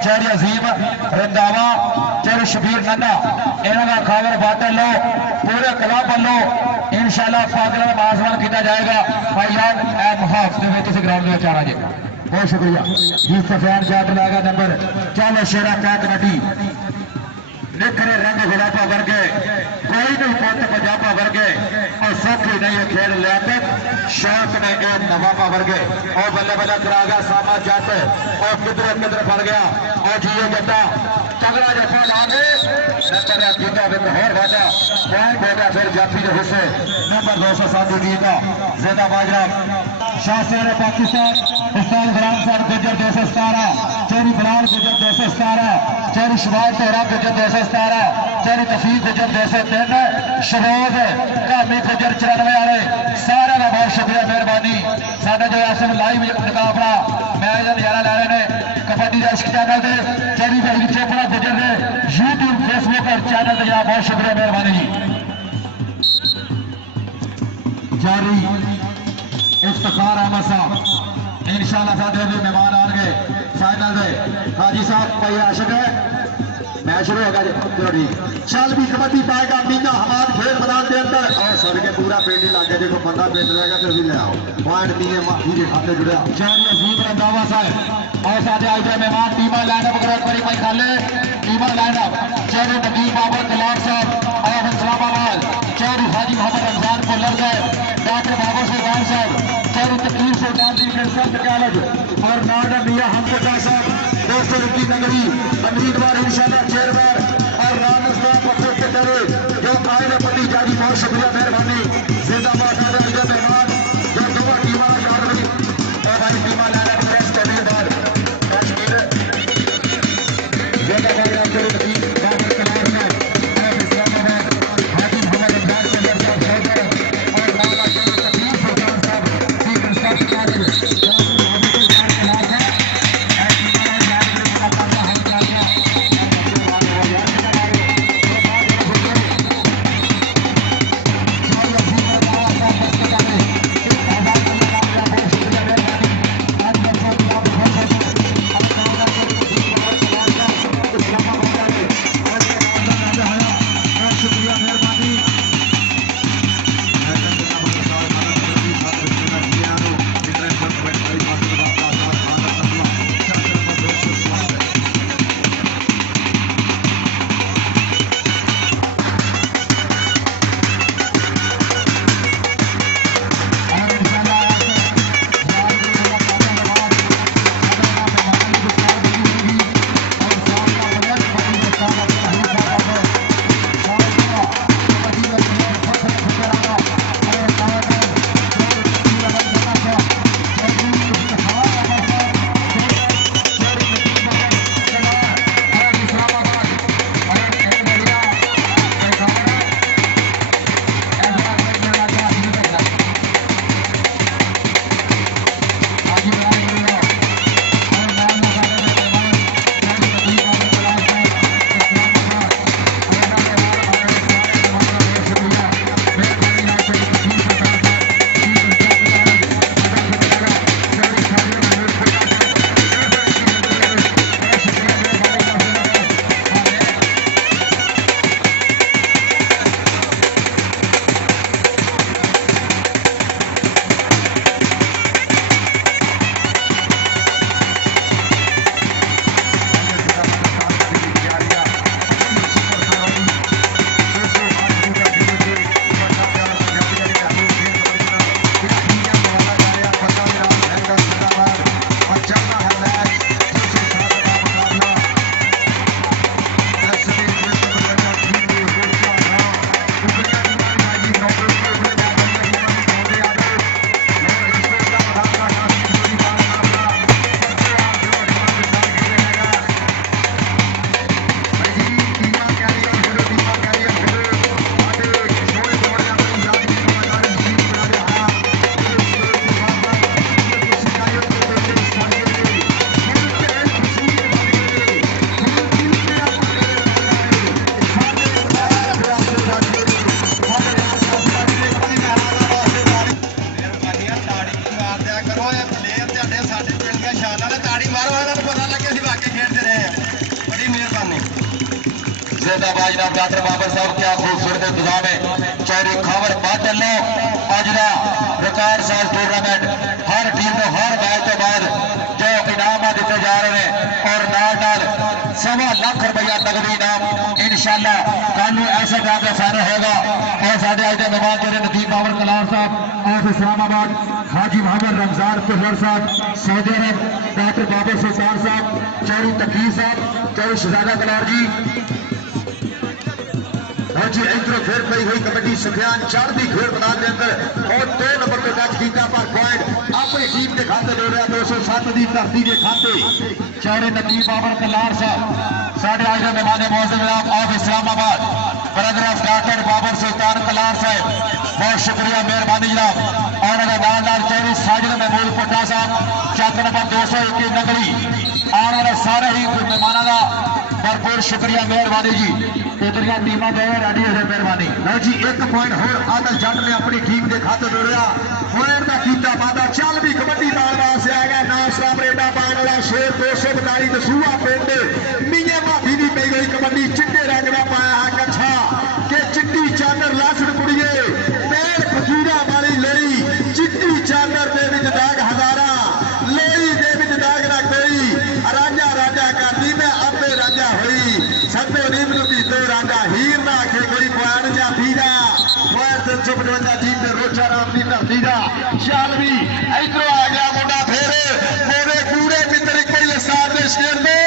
चौर अजीम रंधावा चौर शबीर नन्ना इन्हों का खबर बाटल लो पूरे क्लब वालों इंशाल्लाह फागला मासवान किया जाएगा भाई यार हाफ के ग्राउंड में आना जी। बहुत शुक्रिया जी सफेद जाट लागा नंबर। चलो शेरा क्या कबड्डी निखरे रंग गुलाबा वर्गे कोई नहीं पुत पंजाबा वर्गे और सौखी नहीं खेल लिया शौक ने एक नवाबा वर्गे और बल्ले बल्ले करा गया सामा जट और किधर फड़ गया और जियो जट्टा तगड़ा जफा ला के गीता होर वाजा पॉइंट हो गया फिर जाफी के हिस्से नंबर 207 गीता जेदा बाजरा शासन पाकिस्तान उस्ताद गुलाम साहब गुजर 217 चोरी बलाल गुजर 217 चोरी शबाब तोरा गुजर 217 चोरी तफीक गुजर 203 शबाब कामी गुजर 94 वाले सारे का बहुत शुक्रिया मेहरबानी। साडा जो इस लाइव मुकाबला मैच का नजारा ले रहे हैं कबड्डी का इश्क चैनल से चोरी भाई चोपड़ा गुजर ने यूट्यूब फेसबुक और चैनल से बहुत शुक्रिया मेहरबानी जी। जारी इफ्तिखार अहमद साहब इंशाल्लाह साडे भी मेहमान आएंगे फाइनल में। हाजी साहब भाई आशिक है मैच शुरू होगा जी। चल भी कबड्डी पाएगा मीना हमाद खेल मैदान के अंदर और सड़के पूरा पेंड ही लागे देखो बंदा पेंड रहेगा तो भी ले आओ पॉइंट मीने माफी के खाते जुड़िया। जारी अजीम रंधावा साहब और साडे आज मेहमान टीमा लाइनअप करो एक बारी भाई खाले टीमा लाइनअप चेहरे नदीम बाबर कलार साहब और इस्लामाबाद चेहरे हाजी मोहम्मद रमजान कोलर साहब डॉक्टर बाबर सुल्तान साहब चेहरे तकलीफ सुल्तान जी प्रिंसिपल कॉलेज और नाडा मियां हमजा साहब दोस्तों की नगरी उम्मीदवार इंशाल्लाह चेयरमैन और रामस्ता पत्थर के डरे जो आए पति जारी बहुत शुक्रिया मेहरबानी जिंदाबाद साडे आज मेहमान जो दोनों टीमां याद रही और भाई टीमां लाना प्रेस करने बाद कश्मीर जिंदाबाद रामचंद्र जी बाबर कलार साहब और इस्लामाबाद हाजी मोहम्मद रमजान कोलर साहब हैदर और लाला तकलीफ सुल्तान साहब की प्रिंसिपल कॉलेज शान वाले ताड़ी मारो इन्होंने पता लगे असं वाकई खेलते रहे हैं बड़ी मेहरबानी जिंदाबाद जनाब डॉक्टर बाबर साहब क्या खूबसूरत इंतजाम है चौरी खबर बादल लो अज का रिकॉर्ड साल टूर्नामेंट हर टीम को हर मैच तो बाद जो इनाम दिते जा रहे हैं और नाल 1.25 लाख रुपया नगदी इनाम इंशाल्लाह कल ऐसा काम का सारा होगा और साढ़े अज के मेहमान जो नदीम बाबर कलार साहब ऑफ इस्लामाबाद हाजी मोहम्मद रमजान पुलर साहब Saudi Arab doctor Babar Sultan साहब चौरी तकीर साहब चौरी शहजादा कलार जी और जी इधरों फिर पई हुई कबड्डी सुफियान चढ़ती खेल मैदान के अंदर और 2 नंबर पे टच किया पर पॉइंट अपनी टीम के खाते दे रहा 207 की धरती के खाते चौरे नदीम बाबर कलार साहब साढ़े आज के मेहमान मौजूद of Islamabad brother of doctor Babar Sultan Kalar साहब बहुत शुक्रिया मेहरबानी जनाब और नाल चौरी साजिद महमूद पुट्टा साहब चक नंबर 221 नगरी और सारे ही मेहमानों का भरपूर शुक्रिया मेहरबानी जी इधर टीमां दोनों रेडी हो जाए मेहरबानी लो जी 1 पॉइंट होर आदल जट ने अपनी टीम के खाते दौड़िया पॉइंट का कीता वादा चल भी कबड्डी पाने वास्ते आ गया नाम रेडा पाने वाला शेर 242 दसूआ पिंड मीए भाभी की पई गई कबड्डी चिट्टे रंग का पाया है कच्छा के चिट्टी चादर लासड़ कुड़िए पैर फकीरा वाली लोई चिट्टी चादर के विच दाग हजारा लोई के विच दाग ना कोई राजा राजा करदी मैं आपे राजा हुई सतो नीम की तो राजा हीर ना आखे कोई पॉइंट जा पीजा पॉइंट 355 टीम में रोचा राम की धरती का चल भी इधरों आ गया मुंडा फिर मेरे कूड़े मित्र कोई साथ दे शेर दे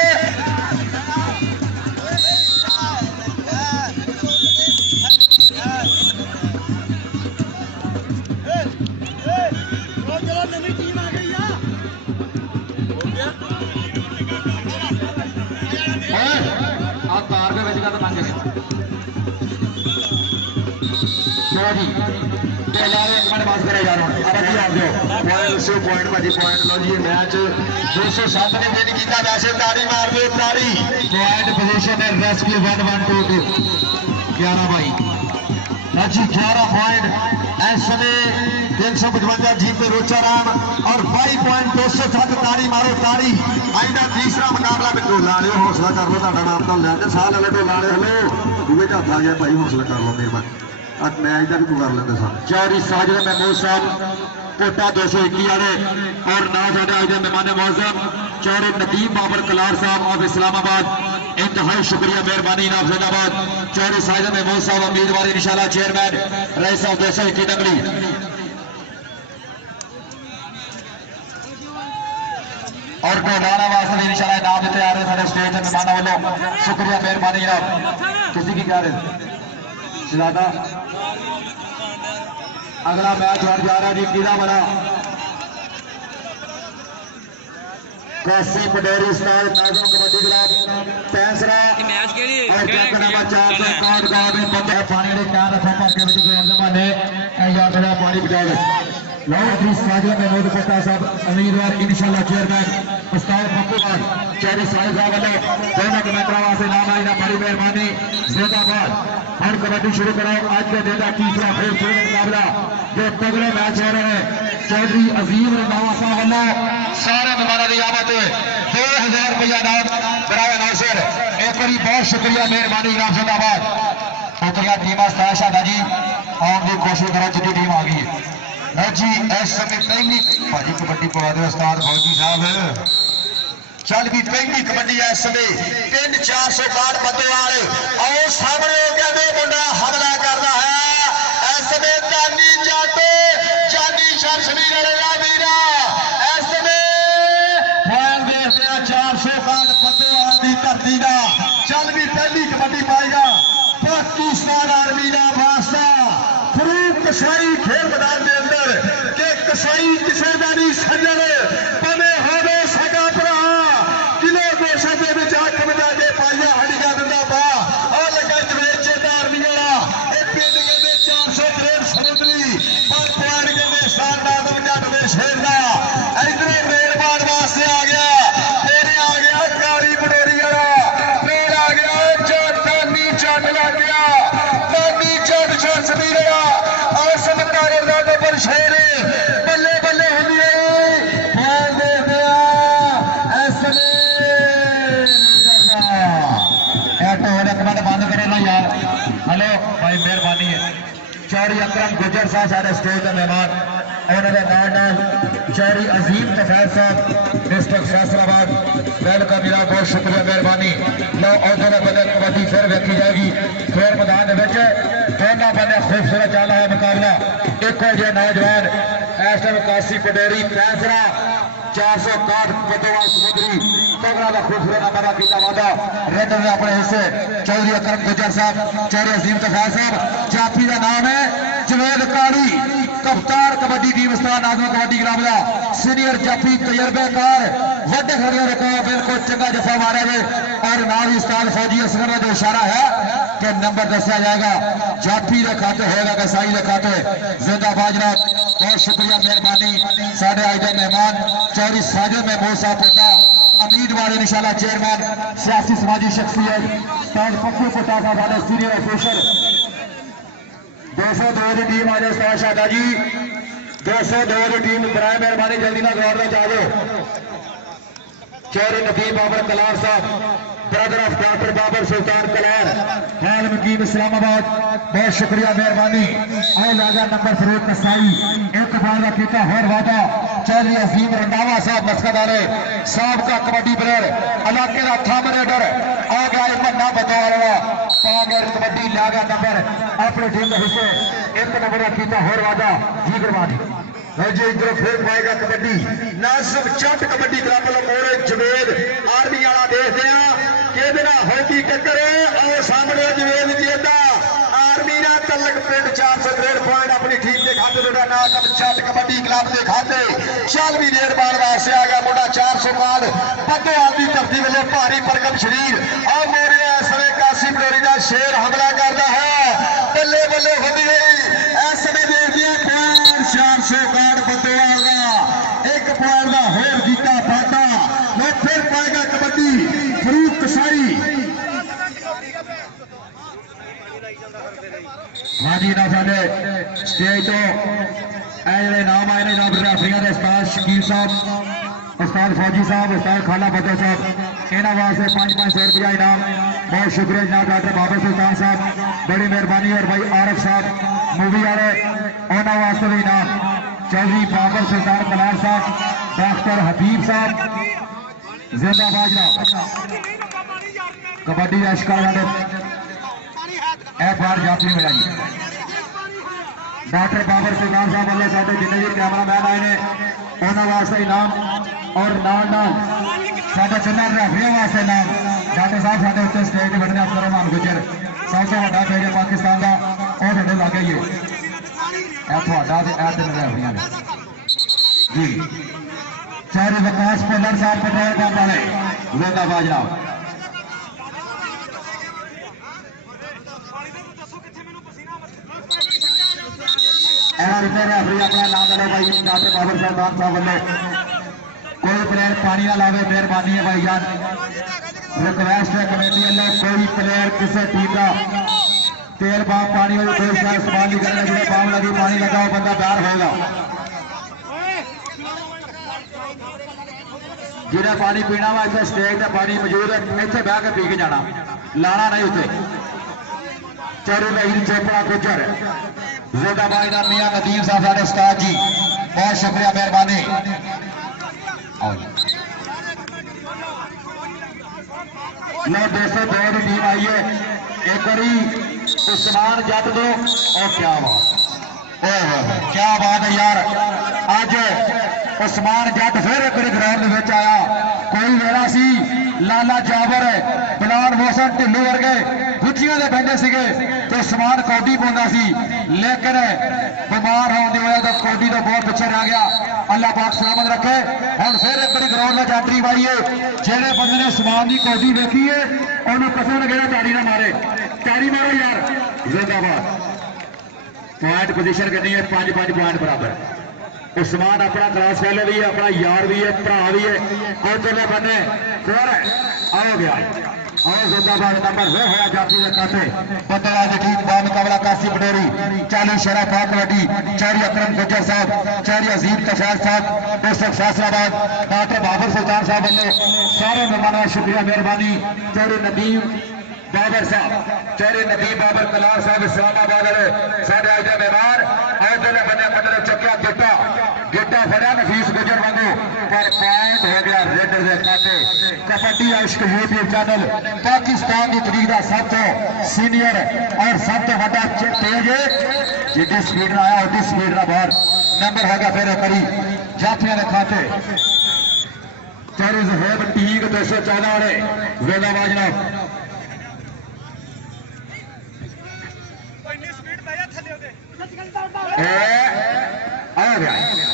पॉइंट भाजी पॉइंट लो जी मैच 207 ने विन किया वैसे ताड़ी मार दो ताड़ी पॉइंट पोजीशन है रेस्क्यू 1122 11 भाई जी 11 पॉइंट इस समय 355 जीत पे रोचा राम और 22 पॉइंट 207 ताड़ी मारो ताड़ी आइंदा तीसरा मुकाबला में ढोला लियो हौसला कर लो ਤੁਹਾਡਾ ਨਾਮ ਤਾਂ ਲੈਂਦੇ ਸਾਹ ਲੈ ਢੋਲਾ ਵਾਲੇ ਹਲੋ ਦੂਏ ਹੱਥ ਆ ਗਿਆ ਭਾਈ ਹੌਸਲਾ ਕਰ ਲਓ ਮੇਰਬਾਨੀ ਅੱਜ ਮੈਚ ਦਾ ਵੀ ਕਰ ਲੈਂਦੇ ਸਨ चौरी साजिद महमूद साहब कोटा 221 वाले और ना साढ़े आज मेहमान मौजूद चौरे नदीम बाबर कलार साहब ऑफ इस्लामाबाद इंतहाई शुक्रिया मेहरबानी इनाम जिंदाबाद चौरी साजिद महमूद साहब उम्मीदवार इंशाल्लाह चेयरमैन रईस ऑफ 221 नगरी और ढोलाना वास्ते इंशाल्लाह इनाम देते आ रहे सारे स्टेज के मेहमानों वालों शुक्रिया मेहरबानी जनाब किसी की क्या रहे ज्यादा अगला मैच हट जा रहा जी किला वाला कासी पटेरी उस्ताद नाजम कबड्डी क्लब पैंसरा और कैंप नंबर 461 गांव में बंद है पानी ने क्या रखा करके विच ग्राउंड दे माने या खड़ा पानी बचा दे लो जी साजिद महमूद पट्टा साहब उम्मीदवार इंशाल्लाह चेयरमैन उस्ताद मक्कूबाद चौरी साहिब साहब वाले दोनों कमेंटर वास्ते नाम आई ना बड़ी मेहरबानी जिंदाबाद और कबड्डी शुरू करो आज के दिन का तीसरा खूबसूरत मुकाबला जो तगड़े मैच हो रहे हैं चौधरी अजीम रंधावा साहब वालों सारे मेहमानों की आमद 2000 रुपया नाम बराए नासिर एक बार बहुत शुक्रिया मेहरबानी इनाम जिंदाबाद उतरिया टीम शादा जी आने की कोशिश करो जितनी टीम आ गई है जी इस समय पहली भाजी कबड्डी पवा दो उस्ताद फौजी साहब चल भी पहली कबड्डी है इस समय 3-400 कार्ड बदोवाल और सामने हो गया दे मुंडा हमला करता है इस समय जानी जाते जानी शर्षनी लड़ेगा वीरा इस समय पॉइंट देखते हैं 400 कार्ड बदोवाल की धरती का चल भी पहली कबड्डी पाएगा पाकिस्तान आर्मी का वास्ता फरूक कसाई खेल मैदान के अंदर के कसाई किसी का नहीं सजन पवे होवे सगा भरा किलो गोशा के विच अख बजा के पाइया हड्डियां दिंदा पा और लगा जवेर चेता आर्मी वाला ए पिंड कहते 463 समुद्री पर पॉइंट कहते स्थान नादम जट दे भाई मेहरबानी है। चौरी अकरम गुजर साहब सारे स्टेज के मेहमान, उन्होंने नाल चौरी अजीम तफैल साहब डिस्ट्रिक्ट फैसलाबाद, वेलकम मेरा बहुत शुक्रिया मेहरबानी। लो उधर बने कबड्डी फिर वेखी जाएगी, फिर मैदान दोनों बने खूबसूरत चल रहा है मुकाबला। एक जो नौजवान इस टाइम कासी पटेरी फैसला 461 बदोवाल समुद्री तगड़ा का खूबसूरत नारा किया वादा रेडर ने अपने हिस्से चौधरी अकरम गुजर साहब, चौधरी अजीम तफैल साहब, जाफी का नाम है जवेद काली, कप्तान कबड्डी टीम स्थान आजमा कबड्डी क्लब का सीनियर जाफी तजर्बेकार वड्डे खड़िया रखा बिल्कुल चंगा जफा मारे हुए और नाम स्थान फौजी असगर का जो इशारा है कि नंबर दसा जाएगा जाफी के खाते होगा कि साई के खाते जिंदाबाद जनाब। बहुत शुक्रिया मेहरबानी साढ़े आज के मेहमान चौधरी साजिद महमूद साहब पोटा उम्मीदवार इंशाल्लाह चेयरमैन सियासी समाजी शख्सियत उस्ताद पप्पू पोटा साहब हमारे सीनियर ऑफिसर 202 की टीम आ जाए उस्ताद शादा जी 202 की टीम बराए मेहरबानी जल्दी ना ग्राउंड में जा दो। Chaudhry Nadeem Babar Kalar Sahab brother of doctor Babar Sultan Kalar हाल मुकीम इस्लामाबाद बहुत शुक्रिया मेहरबानी। और लागा नंबर फरूक कसाई एक बार का किया और वादा चौधरी अजीम रंधावा साहब मस्कदारे साहब का कबड्डी प्लेयर इलाके का थम रेडर आ गया मन्ना बतौर कबड्डी लागा नंबर अपने टीम के हिस्से एक नंबर का किया और वादा जी करवानी जी इधर फिर पाएगा कबड्डी नासिफ चट कबड्डी क्लब मोड़े जवेद आर्मी वाला देखते हैं कि होगी टक्कर और सामने जवेद जीता आर्मी ना तलक पिंड 463 पॉइंट अपनी टीम के खाते नासिफ चट कबड्डी क्लब के खाते 40वीं डेढ़ बार वास्ते आ गया मुंडा 400 बाद बदोआल की धरती वाले भारी भरकम शरीर और मोरे इस समय कासी पटोरी का शेर हमला करता है बल्ले बल्ले होती गई इस समय देखते हैं 400 कार्ड बदोआल का एक पॉइंट का होर जीता फाटा वो फिर पाएगा कबड्डी फरूक कसाई। हाँ जी ना साढ़े स्टेज तो जो नाम आए ने जनाब रेफरियां के उस्ताद शकील साहब, उस्ताद फौजी साहब, उस्ताद खाला बदर साहब इन्होंने वास्ते 500 रुपया इनाम बहुत शुक्रिया जनाब डॉक्टर बाबर सुल्तान साहब बड़ी मेहरबानी और भाई आरफ साहब मूवी वाले उन्होंने वास्ते भी इनाम चौधरी बाबर सुल्तान कलार साहब डॉक्टर हबीब साहब जिंदाबाद जनाब कबड्डी अशका बार जाफी मिला जी डॉक्टर बाबर सुल्तान साहब वाले साढ़े जिन्हें भी कैमरा मैन आए ने उन्होंने वास्ते इनाम और नाल साढ़े तिना रेफरियों वास्ते इनाम डॉक्टर साहब साढ़े उत्ते स्टेज बैठने अफसर रहमान गुजर सब से बड़ा खेल पाकिस्तान का और साढ़े लागे ही रेफरियां जी चारे विकास भुल्लर साहब पेट्रोल पंप वाले जिंदाबाद जनाब। रेफरी अपना नाम ले भाई डॉक्टर बाबर सुल्तान साहब वाले कोई प्लेयर पानी ना लावे मेहरबानी है भाई जान रिक्वेस्ट है कमेटी वाले कोई प्लेयर किसी टीम का तेल बाप पानी वाली कोई सा इस्तेमाल नहीं करना जो पाम लगी पानी लगा वो बंदा बाहर होगा जिन्हें पानी पीना वा इतने स्टेज का पानी मौजूद है इतने बह के पी के जाना लाना नहीं उसे चौधरी लहीर चोपड़ा गुजर जिंदाबाद इनाम मियां नदीम साहब साढ़े उस्ताद जी बहुत शुक्रिया मेहरबानी। लो 202 की टीम आई है एक बारी उस्मान जट दो और क्या बात है यार अज उस्मान जट फिर एक ग्राउंड में आया कोई वेला सी लाला जाबर बिलाल मोहसन ढिल्लू वर्गे गुज्जियां के बहते सीगे तो उस्मान कौडी पाता सी लेकिन बीमार होने की वजह तो कौडी तो बहुत पीछे रह गया अल्लाह पाक सलामत रखे। हम फिर एक बार ग्राउंड में एंट्री पाई है जेड़े बंदे ने उस्मान की कौडी देखी है उन्होंने कसम लगे तारी ना मारे तारी मारो यार जिंदाबाद। पॉइंट पोजीशन करनी है 5-5 पॉइंट बराबर। उस्मान अपना क्लास फेलो भी है अपना यार भी है भरा भी है और चले बने आओ गया और जिंदाबाद नंबर वो है जाफी के खाते बदला की टीम का मुकाबला कासी पटोरी 40 शरा पाक कबड्डी चौधरी अकरम गुजर साहब चौधरी अजीम तफैल साहब डिस्ट्रिक्ट फैसलाबाद डॉक्टर बाबर सुल्तान साहब वाले सारे मेहमानों का शुक्रिया मेहरबानी चौधरी नदीम बाबर साहब चौधरी नदीम बाबर कलार साहब इस्लामाबाद वाले साढ़े आज के मेहमान और दोनों बने बंदे चुक्या गिट्टा गिट्टा फड़िया नफीस गुजर वांगू पर पॉइंट हो गया रेड के खाते। कबड्डी इश्क यूट्यूब चैनल पाकिस्तान की तरीक का सब तो सीनियर और सब तो बड़ा तेज जितनी स्पीड आया उतनी स्पीड का बाहर नंबर होगा फिर करी जाफिया के खाते। चौधरी जहेब टीक 214 वाले वेलाबाज जनाब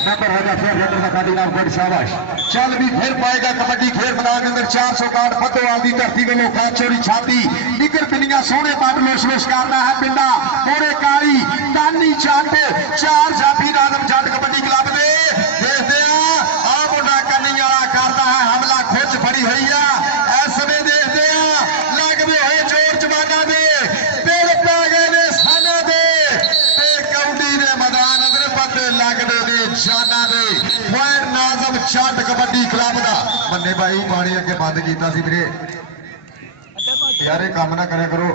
नंबर होगा फिर रेडर का खाती नाम गुड शाबाश। चल भी फिर पाएगा कबड्डी खेल मैदान के अंदर 400 कार्ड फतोहाल की धरती में लोग चोरी छाती निकर पिनिया सोने पाट लोश लोश करना है पिंडा मोरे काली तानी चाट 4 जाफी नाजम जट कबड्डी क्लब दे देखते हैं आ मुंडा कन्नी वाला करता है हमला खुच फड़ी हुई है इस समय देखते हैं लगदे होए चोर जमाना दे दिल पै गए ने साना दे ते कबड्डी दे मैदान अंदर पत्ते लगदे ने जाना दे पॉइंट नाजम जट कबड्डी क्लब दा मन्ने भाई पानी अगे बंद कीता सी वीरे यार ये काम ना करया करो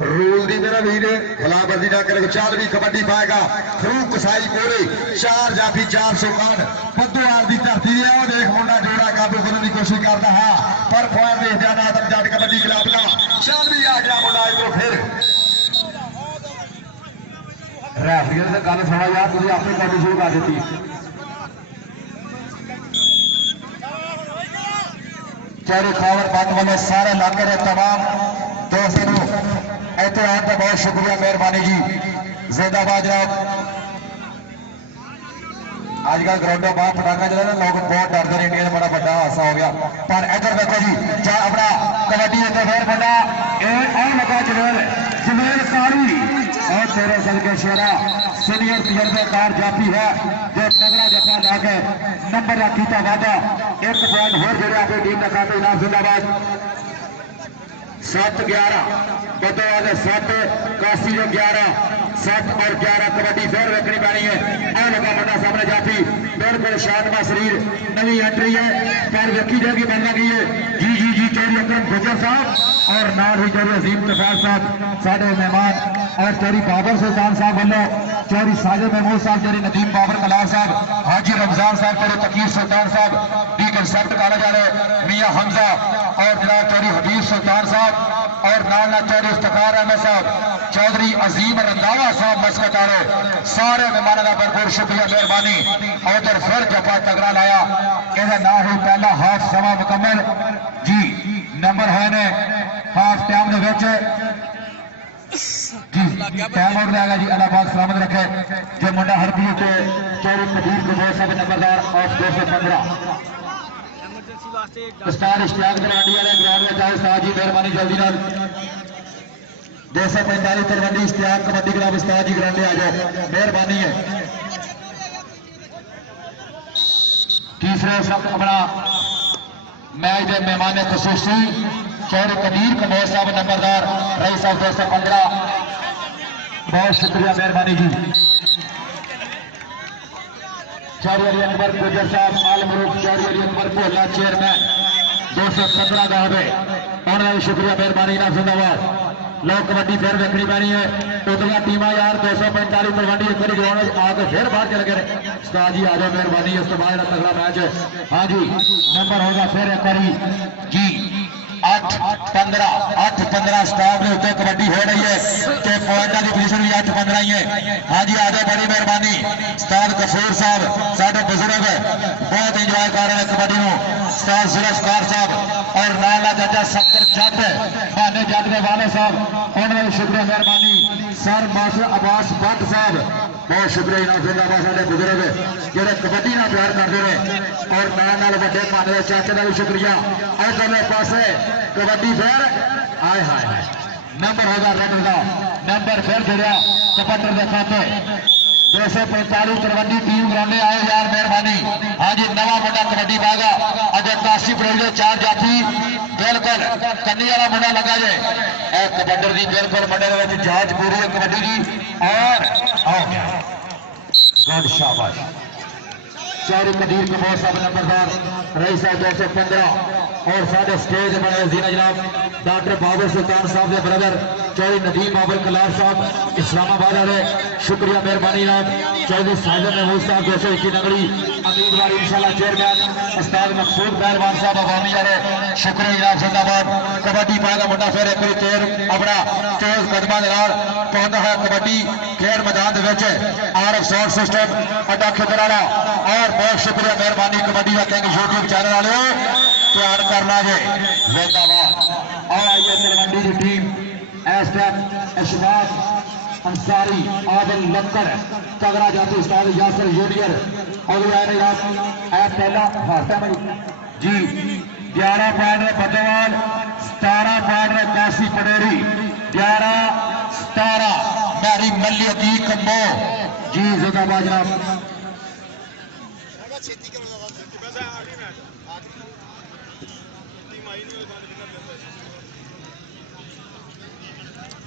रूल दी मेरा वीर खिलाफवर्जी ना करे। चल भी कबड्डी पाएगा फरूक कसाई कोरे 4 जाफी 400 कार्ड फतोहाल की धरती है वो देख मुंडा जोड़ा काबू करने की कोशिश करता है पर पॉइंट देख जाना आदम जट कबड्डी क्लब का। चल भी आ गया मुंडा इधरों फिर रेफरी से गल सुना यार तुझे आपने कबड्डी शुरू कर दी। चौधरी खावर बंद वाले सारे इलाके के तमाम दोस्तों एहतियात का बहुत शुक्रिया मेहरबानी जी जिंदाबाद जनाब। आजकल ग्राउंडों बाहर पटाखा चला ना लोग बहुत डरते हैं इंडिया में बड़ा बड़ा हादसा हो गया पर इधर देखो जी चाहे अपना कबड्डी का फिर बड़ा लगा जमेल काली और तेरे सल के शेरा सीनियर तजर्बेकार जाफी है जो तगड़ा जफा लाके नंबर किया वादा 1 पॉइंट होर जोड़े अपनी टीम का खाते इनाम जिंदाबाद 7-11 बतौर 7 काशी 11 7 और 11 कबड्डी फिर रखनी पैनी है। और लगा बड़ा सामने जाफी बिल्कुल शानदार शरीर नवी एंट्री है पर रखी जाएगी बन लगी है जी जी जी चौधरी अकरम गुजर साहब और नाल ही चौधरी अजीम तफाल साहब साढ़े मेहमान और चौधरी बाबर सुल्तान साहब वालों चौधरी साजिद महमूद साहब चौधरी नदीम बाबर कलार साहब हाजी रमजान साहब चौधरी तकीर सुल्तान साहब डी कंसेप्ट कॉलेज वाले मियाँ हमजा और जनाब चौधरी हबीब सुल्तान साहब और नाना चौधरी इफ्तिखार अहमद साहब चौधरी अजीम रंधावा साहब मस्कत वाले सारे मेहमानों का भरपूर शुक्रिया मेहरबानी। और उधर फिर जफा तगड़ा लाया यह ना ही पहला हाफ समा मुकम्मल जी नंबर है ने हाफ टाइम जी टाइम आउट रहेगा जी अलाहाबाद सलामत रखे जो मुंडा हरदी के चौधरी कबीर कबूर साहब नंबरदार और 215 उस्ताद इश्तियाक तलवंडी वाले ग्राउंड में जाओ उस्ताद जी मेहरबानी जल्दी नाल 245 तलवंडी इश्तियाक कबड्डी क्लब उस्ताद जी ग्राउंड आ जाओ मेहरबानी है। तीसरे शब्द अपना मैच के मेहमान खसूसी चौधरी कबीर कबूर साहब नंबरदार रही साहब 215 बहुत शुक्रिया मेहरबानी जी। चौधरी अकबर गुजर साहब आलमरूफ चौधरी अकबर भोला चेयरमैन 215 का उन्होंने भी शुक्रिया मेहरबानी ना जिंदाबाद। लोग कबड्डी फिर देखनी पैनी है उतलिया टीम यार 245 तलवंडी एक बार ग्राउंड आके फिर बाहर चल गए उस्ताद जी आ जाओ मेहरबानी इस बाद तगड़ा मैच है। हाँ जी नंबर होगा फिर एक बारी जी 8-15 स्टॉप के उत्ते कबड्डी हो रही है तो पॉइंटा की पोजीशन भी 8-15 ही है। हाँ जी आ जाओ बड़ी मेहरबानी उस्ताद कसूर साहब साढ़े बुजुर्ग बहुत इंजॉय कर रहे हैं कबड्डी में उस्ताद जुल्फकार साहब और नाला चाचा 70 जट बहाने जट के वाले साहब उन्होंने भी शुक्रिया मेहरबानी। सर मास्टर अब्बास भट्ट साहब बहुत शुक्रिया इनाम जिंदाबाद साढ़े बुजुर्ग जोड़े कबड्डी ना प्यार करते हैं और नाल बड़े माने चाचे का भी शुक्रिया। और दोनों पासे कबड्डी फिर आए हाय नंबर होगा रेड का नंबर फिर जुड़िया कपटर के खाते 245 तलवंडी टीम ग्राउंड आए यार मेहरबानी। हाँ जी नवा मुंडा कबड्डी पाएगा अजय काशी पड़ोले 4 जाफी बिल्कुल कन्नी वाला मुंडा लगा जे कबड्डर की बिल्कुल मुंडे जांच पूरी है कबड्डी की और आओ गुड शाबाश चौधरी कबीर कबूर साहब नंबरदार रही साहब 215 और साढ़े स्टेज बने जीना जनाब डॉक्टर बाबर सुल्तान साहब के ब्रदर चौधरी नदीम बाबर कलार साहब इस्लामाबाद वाले, शुक्रिया मेहरबानी जनाब चौधरी साहिब महमूद साहब 221 नगरी उम्मीदवार इंशाल्लाह चेयरमैन उस्ताद मकसूद पहलवान साहब अवामी वाले, शुक्रिया जनाब जिंदाबाद। कबड्डी पाएगा मुंडा फिर एक बार चेयर अपना तेज कदमां दे नाल पहुंचता है कबड्डी खेल मैदान दे विच आरएफ साउंड सिस्टम अड्डा खिदर वाला। और बहुत शुक्रिया मेहरबानी कबड्डी का किंग यूट्यूब चैनल वाले प्यार करना जे जिंदाबाद। और आइए तलवंडी की टीम इस टाइम अशफाक अंसारी आदल लक्कड़ तगड़ा जाती उस्ताद यासर जूनियर और पहला हारता जी 11 पॉइंट बदवाल 17 पॉइंट काशी पटेरी 11-17 मैरी मल्ली दी कम्बो जी जिंदाबाद जनाब।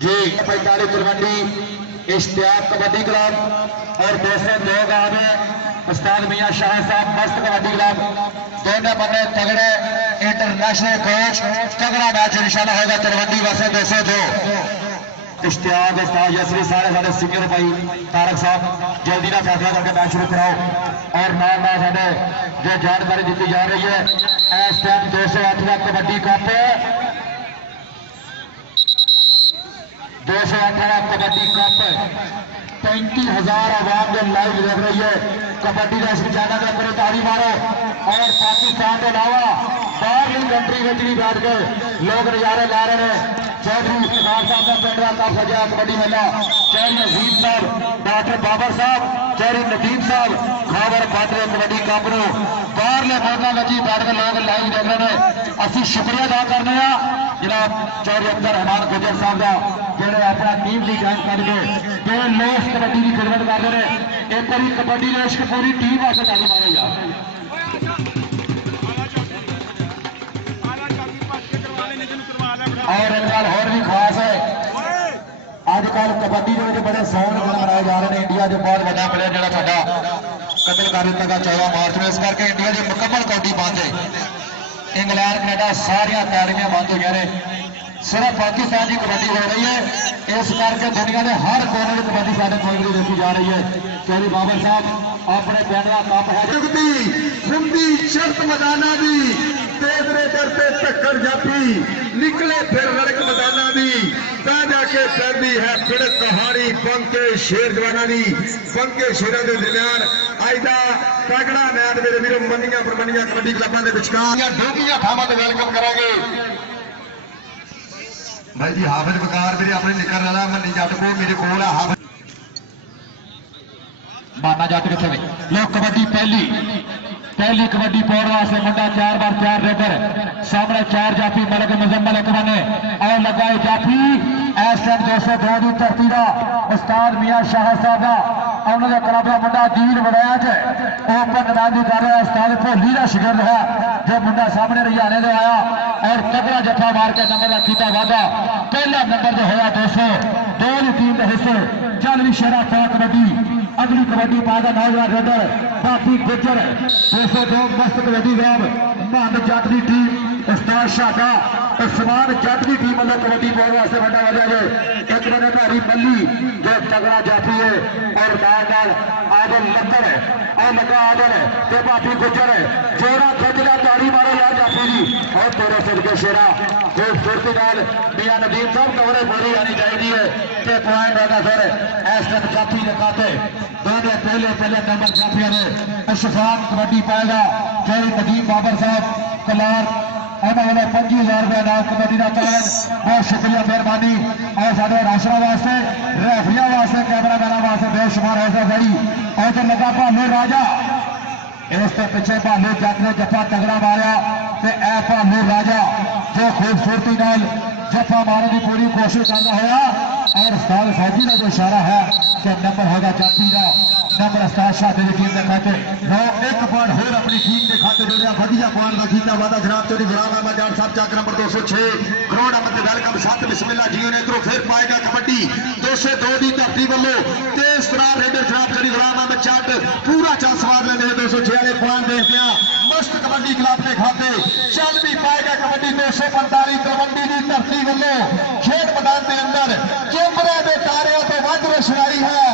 जी 45 तलवंडी इश्तियाक कबड्डी क्लब और 202 गांव उस्ताद मियां शाह साहब मस्त कबड्डी क्लब दोनों बंदे तगड़े इंटरनेशनल कोच तगड़ा मैच इंशाल्लाह होगा तलवंडी वास्ते 202 इश्तियाक उस्ताद यसरी सारे सीनियर भाई तारक साहब जल्दी ना फैसला करके मैच शुरू कराओ। और नाल नाल साडे जो जानकारी दी जा रही है इस टाइम 208 का कबड्डी कप 218 कबड्डी कप 35,000 आवाम जो लाइव देख रही है कबड्डी का इस चैनल के ऊपर ताली मारो। और पाकिस्तान के अलावा बाहरली कंट्री में भी बैठ के लोग नजारे ला रहे हैं। चौधरी इफ्तार साहब का पिंड का कप सजा कबड्डी मेला, चौधरी अजीम साहब डॉक्टर बाबर साहब चौधरी नदीम साहब खाबर पात्र कबड्डी कप नो बाहरले मुल्कों में जी बैठ के लोग लाइव देख रहे हैं। असं शुक्रिया अदा करने जनाब चौधरी अब्दुल रहमान गुजर साहब का जोड़े अपना टीम की ज्वाइन करके दो लोग कबड्डी की खिदमत कर रहे हैं। एक बार कबड्डी ने इश्क पूरी टीम वास्ते ताली मारो यार। और एक गल होर भी खास है अजकल कबड्डी के बड़े सौन दिन मनाए जा रहे हैं। इंडिया जो बहुत बड़ा प्लेयर जो साडा कतल कर दिता गया 14 मार्च में, इस करके इंडिया की मुकम्मल कबड्डी बंद है। इंग्लैंड कनाडा सारिया अकैडमियां बंद हुई ने, सिर्फ पाकिस्तान की कबड्डी हो रही है। इस करके दुनिया के हर कोने में कबड्डी साढ़े कोने में देखी जा रही है। चौधरी बाबर साहब अपने पिंड का कप है शर्त मदाना दी तेजरे करते टक्कर जाती निकले फिर लड़क मदाना दी जाके पैदी है फिर कहानी बंके शेर जवाना दी बंके शेरों के दरमियान आईदा तगड़ा मैच मेरे वीरों मनिया परमनिया कबड्डी क्लबां दे विचकार डूंघियां थावां ते वेलकम करांगे भाई जी। हाफिज बकार मेरे अपने निकर रहा मनी जट को मेरे को हाफिज माना जट कितने लोग कबड्डी पहली कबड्डी पाने वास्ते मुंडा 4 बार 4 रेडर सामने 4 जाफी मलक मुजम्मल एक बने और लगाए जाफी इस टाइम 202 की धरती का उस्ताद मियां शाह साहब का उन्होंने क्लब का मुंडा दीन वड़ैया ओपन मैदान कर रहा उस्ताद भोली का शिकंद है जो मुंडा सामने हरियाणे से आया और तगड़ा जफा मार के नंबर का किया वादा। पहला नंबर जो होया 202 की टीम के हिस्से चल भी शेरा पा कबड्डी अगली कबड्डी पाएगा नौजवान रेडर बापी गुजर 202 मस्त कबड्डी ग्राम मोहम्मद जट की टीम उस्ताद शाका उस्मान जट की टीम मतलब कबड्डी पाने वास्ते बड़ा वजह है। एक बने भारी मल्ली जो तगड़ा जाती है और नाल आदल लक्कड़ और लगा आदल तो बापी गुजर जोड़ा खिंचदा ताड़ी मारो यार जाफी जी और तेरे सिर के शेरा खूबसूरती नाल मियां नदीम साहब कवरे बोली आनी चाहिए है पॉइंट होगा फिर इस टाइम जाफी के खाते दोनों पहले नंबर जाफिया ने अशफाक कबड्डी पाएगा चौधरी नदीम बाबर साहब कलार उन्होंने 25,000 रुपया नाम कबड्डी का चैलेंज बहुत शुक्रिया मेहरबानी। और साढ़े राशना वास्ते रेफरिया वास्ते कैमरा मैन वास्ते बेशुमार ऐसा सही और तो लगा भालू राजा इस तो पिछले भालू जट ने जफा तगड़ा मारा तो ए भालू राजा जो खूबसूरती नाल जफा मारने की पूरी कोशिश करना होया और साल फौजी का जो इशारा है कि नंबर होगा जाती का नंबर उस्ताद शाह की टीम के खाते नो एक पॉइंट होर अपनी टीम के खाते जोड़िया वधिया पॉइंट का कीता वादा जनाब चौधरी गुलाम अहमद जाट साहब चक नंबर 206 करोड़ अहमद वेलकम साथ बिस्मिल्लाह जी ने इधरों फिर पाएगा कबड्डी 202 की धरती वालों तेज तरार रेडर जनाब चौधरी गुलाम अहमद जाट पूरा चांस स्वाद लेंगे 206 वाले पॉइंट देखते हैं मस्त मस्त कबड्डी क्लब के खाते चल भी पाएगा कबड्डी 245 तलवंडी की धरती वालों खेड मैदान के अंदर चुंबरे के तारियों तो वध रोशनाई है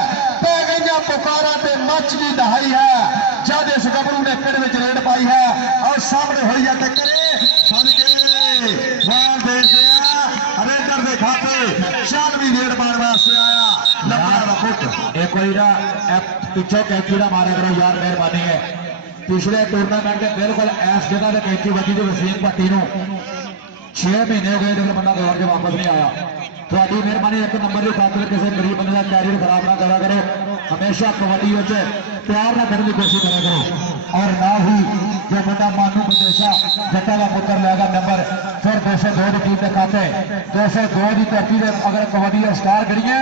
पै गई पुकारा ते मच की दहाई है जब इस गबरू ने पिंड में रेड पाई है और सामने हुई है टक्करे रेडर के खाते चल भी रेड पाने वास्ते आया लंबा का पुट एक कोई ना पिछो कैंची ना मारा करो यार, मेहरबानी है। पिछले टूर्नामेंट में बिल्कुल इस जगह से कैंची बची थी वसीम भट्टी 6 महीने हो गए जो बंदा दौड़ के वापस नहीं आया। थोड़ी मेहरबानी एक नंबर की खातिर किसी गरीब बंदे का कैरियर खराब ना करा करो, हमेशा कबड्डी प्यार ना करने की कोशिश करा करो। और ना ही जो बंदा मानू बदेशा जट्टा का पुत्र लेगा नंबर फिर 202 की टीम के खाते 202 की धरती से अगर कबड्डी स्टार करिए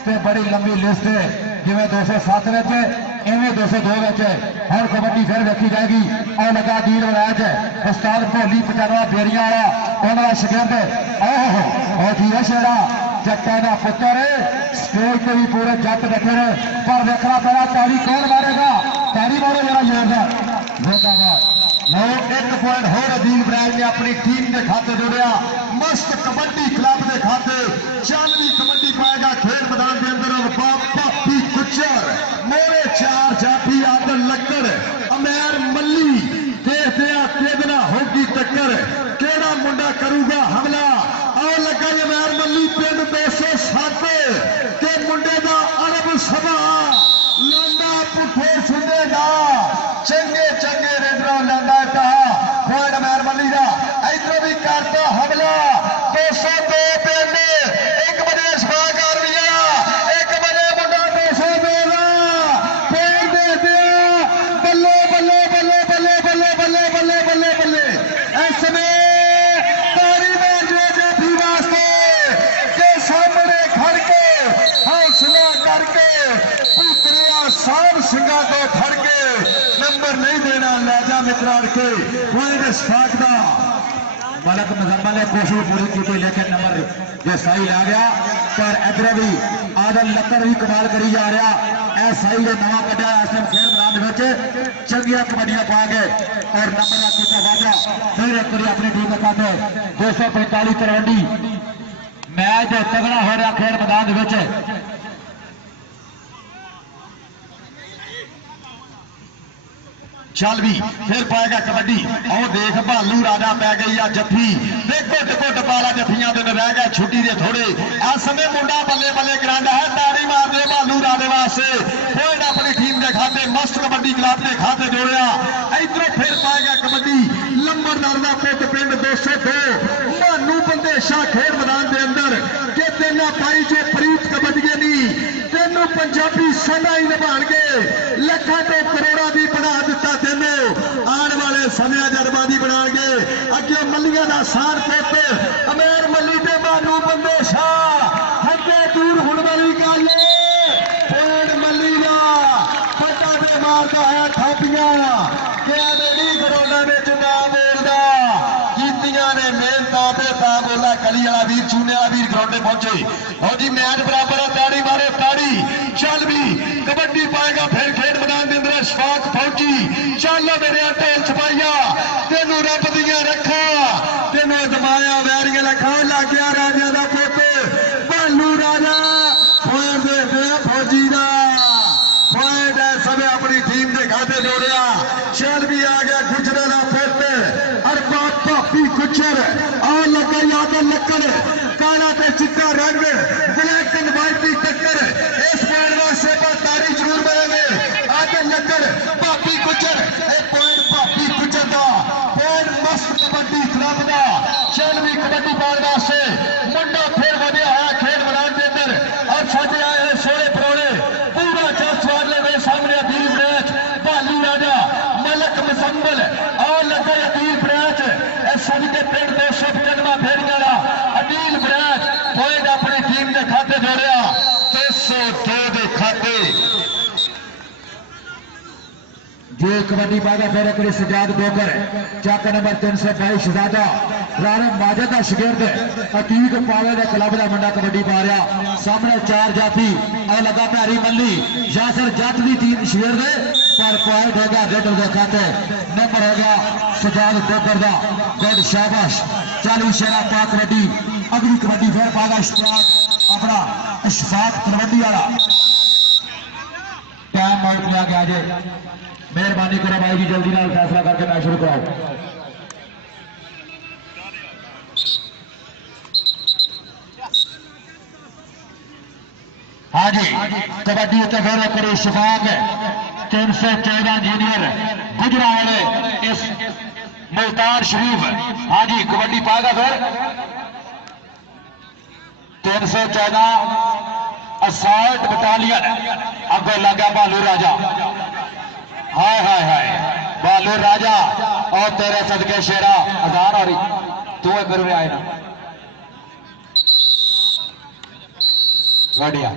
तो बड़ी लंबी लिस्ट है, जिमें 207 इवें 202 हर कबड्डी फिर देखी जाएगी। और लगा दीर मैच उस्ताद भोली 95 फेरिया वाला उन्होंने शिगिरद जी शेरा जट्टा का पुत्र स्टेज पे भी पूरे जट बैठे रहे, पर देखना पड़ा तारी कौन मारेगा, तारी मारो जरा जोरदार जिंदाबाद। नो एक पॉइंट हो अजीम ब्राज ने अपनी टीम के खाते जोड़िया मस्त कबड्डी क्लब के खाते चल भी कबड्डी पाएगा खेल मैदान के अंदर पापी कुचर मोरे 4 जाफी आदल लक्कड़ अमेर मल्ली देखते केदना होगी टक्कर केड़ा मुंडा करूगा हमला और लगा अमेर मल्ली पिंड 207 के मुंडे का अरब सभा लांडा पुठे सुनेगा चंगे चंगे रेडरों लांडा कहा पॉइंट अमेर मल्ली का इधर भी करता हमला 202 पिंड एक बड़े सभागार भैया एक बड़े मुंडा 202 पॉइंट दे दिया बल्ले बल्ले बल्ले बल्ले बल्ले बल्ले बल्ले बल्ले बल्ले ऐसे तारी मार जो जाफी वास्ते के सामने खड़ के हौसला करके पुत्रिया साम सिंगा को खड़ के नंबर नहीं देना लहजा मित्रार के पॉइंट सकता मलक मुजम्मल ने कोशिश पूरी की लेकिन नंबर जो सही आ गया। पर इधर भी आदल लक्कड़ भी कमाल करी जा रहा है, सही जो नवा कटा इस टाइम खेल मैदान चंगिया कबड्डियां पा गए और नंबर का कितना वाजा फिर एक बार अपनी टीम का खाते 245 तलवंडी मैच तगड़ा हो रहा खेल मैदान चल भी फिर पाएगा कबड्डी और देख भालू राजा पै गई आ जफी घुट घुट पाला जफियां दिन रह गए छुट्टी दे थोड़े इस समय मुंडा बल्ले बल्ले ग्रांड है तारी मार दे भालू राजे वास्ते फिर अपनी टीम के खाते मस्त कबड्डी क्लब के खाते जोड़िया इधरों फिर पाएगा कबड्डी लंबरदार का पुट पिंड 202 मानू बंदेशा खेल मैदान के अंदर के तेना पाई जो प्रीत कबड्डी नहीं तेनों पंजाबी सदा ही निभाणगे लखा तो करोड़ा की बना दिता आने वाले समय जरबादी बनाएंगे अगे मलिया का सार पुत अमेर मली ते बानू बंदेशा हटे दूर हुण वाली गल मली का पट्टा ते मारता है थापियां ग्राउंडा में ना बोलता कीतियां ने मेहनत पे ता बोला कली वाला वीर चूने वाला वीर ग्राउंडे पहुंचे और जी मैच बराबर है ताड़ी मारे ताड़ी चल भी कबड्डी पाएगा फिर खेल मैदान के अंदर शफाक फौजी चल मेरे ढोल छपाइया तेन रब दिया रखा तेन दमाया वैरिया लखा लग गया राजा का पुत भालू राजा पॉइंट दे फौजी का पॉइंट है सब अपनी टीम के खाते जोड़िया चल भी आ गया गुजरे का पुत और भापी गुजर और लगा याद लक्कड़ काला ते चिट्टा रंग ब्लैक एंड व्हाइट की टक्कर इस पॉइंट वास्ते पर तारी जरूर मिलेंगे आदम लक्कड़ भापी गुजर पॉइंट भापी गुजर का पॉइंट मस्त कबड्डी क्लब का चल भी कबड्डी पाने वास्ते मुंडा फिर बढ़िया है खेल मैदान के अंदर और सजे आए हैं सोने परोने पूरा जल स्वाद ले सामने अदीब मैच भालू राजा मलक मुसम्मल और लगे अदीब मैच सज के पिंड 295 फेरिया अदील मैच पॉइंट अपनी टीम के खाते जोड़िया 202 के खाते जो कबड्डी पाएगा फिर एक सजाद डोकर चक नंबर 322 शहजादा राणा माजा का शिगिर्द अतीक पावे के क्लब का मुंडा कबड्डी पा रहा सामने 4 जाफी और लगा प्यारी मल्ली यासर जट की टीम शिगिर्द पर पॉइंट हो गया रेडर के खाते नंबर हो गया सजाद डोगर का गुड शाबाश चालू शेरा पा कबड्डी अगली कबड्डी फिर पागा इश्तियाक अपना इशफाक तलवंडी वाला टाइम आउट लिया गया जे मेहरबानी करो भाई जी जल्दी नाल फैसला करके मैच शुरू कराओ हाँ जी कबड्डी उत्ते फिर एक बार इशफाक 314 जूनियर गुजरा वाले इस मुल्तान शरीफ हाँ जी कबड्डी पाएगा फिर 314 असॉल्ट बटालियन अगो लगा बालू राजा हाय हाय हाय बालू राजा और तेरे सदके शेरा हजार और तू एक गुरु आए ना बढ़िया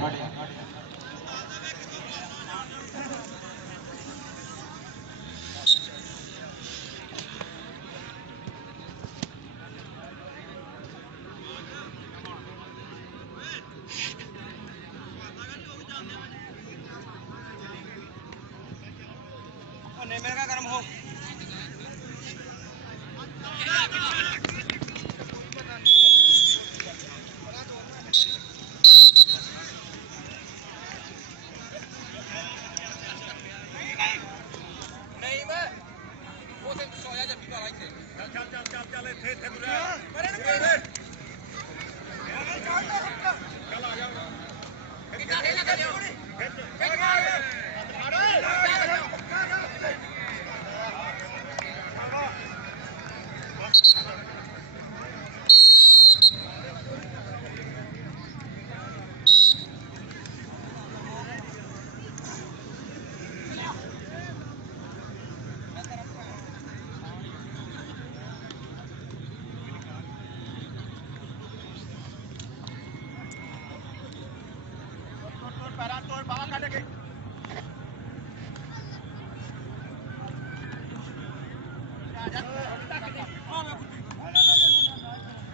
गर्म हो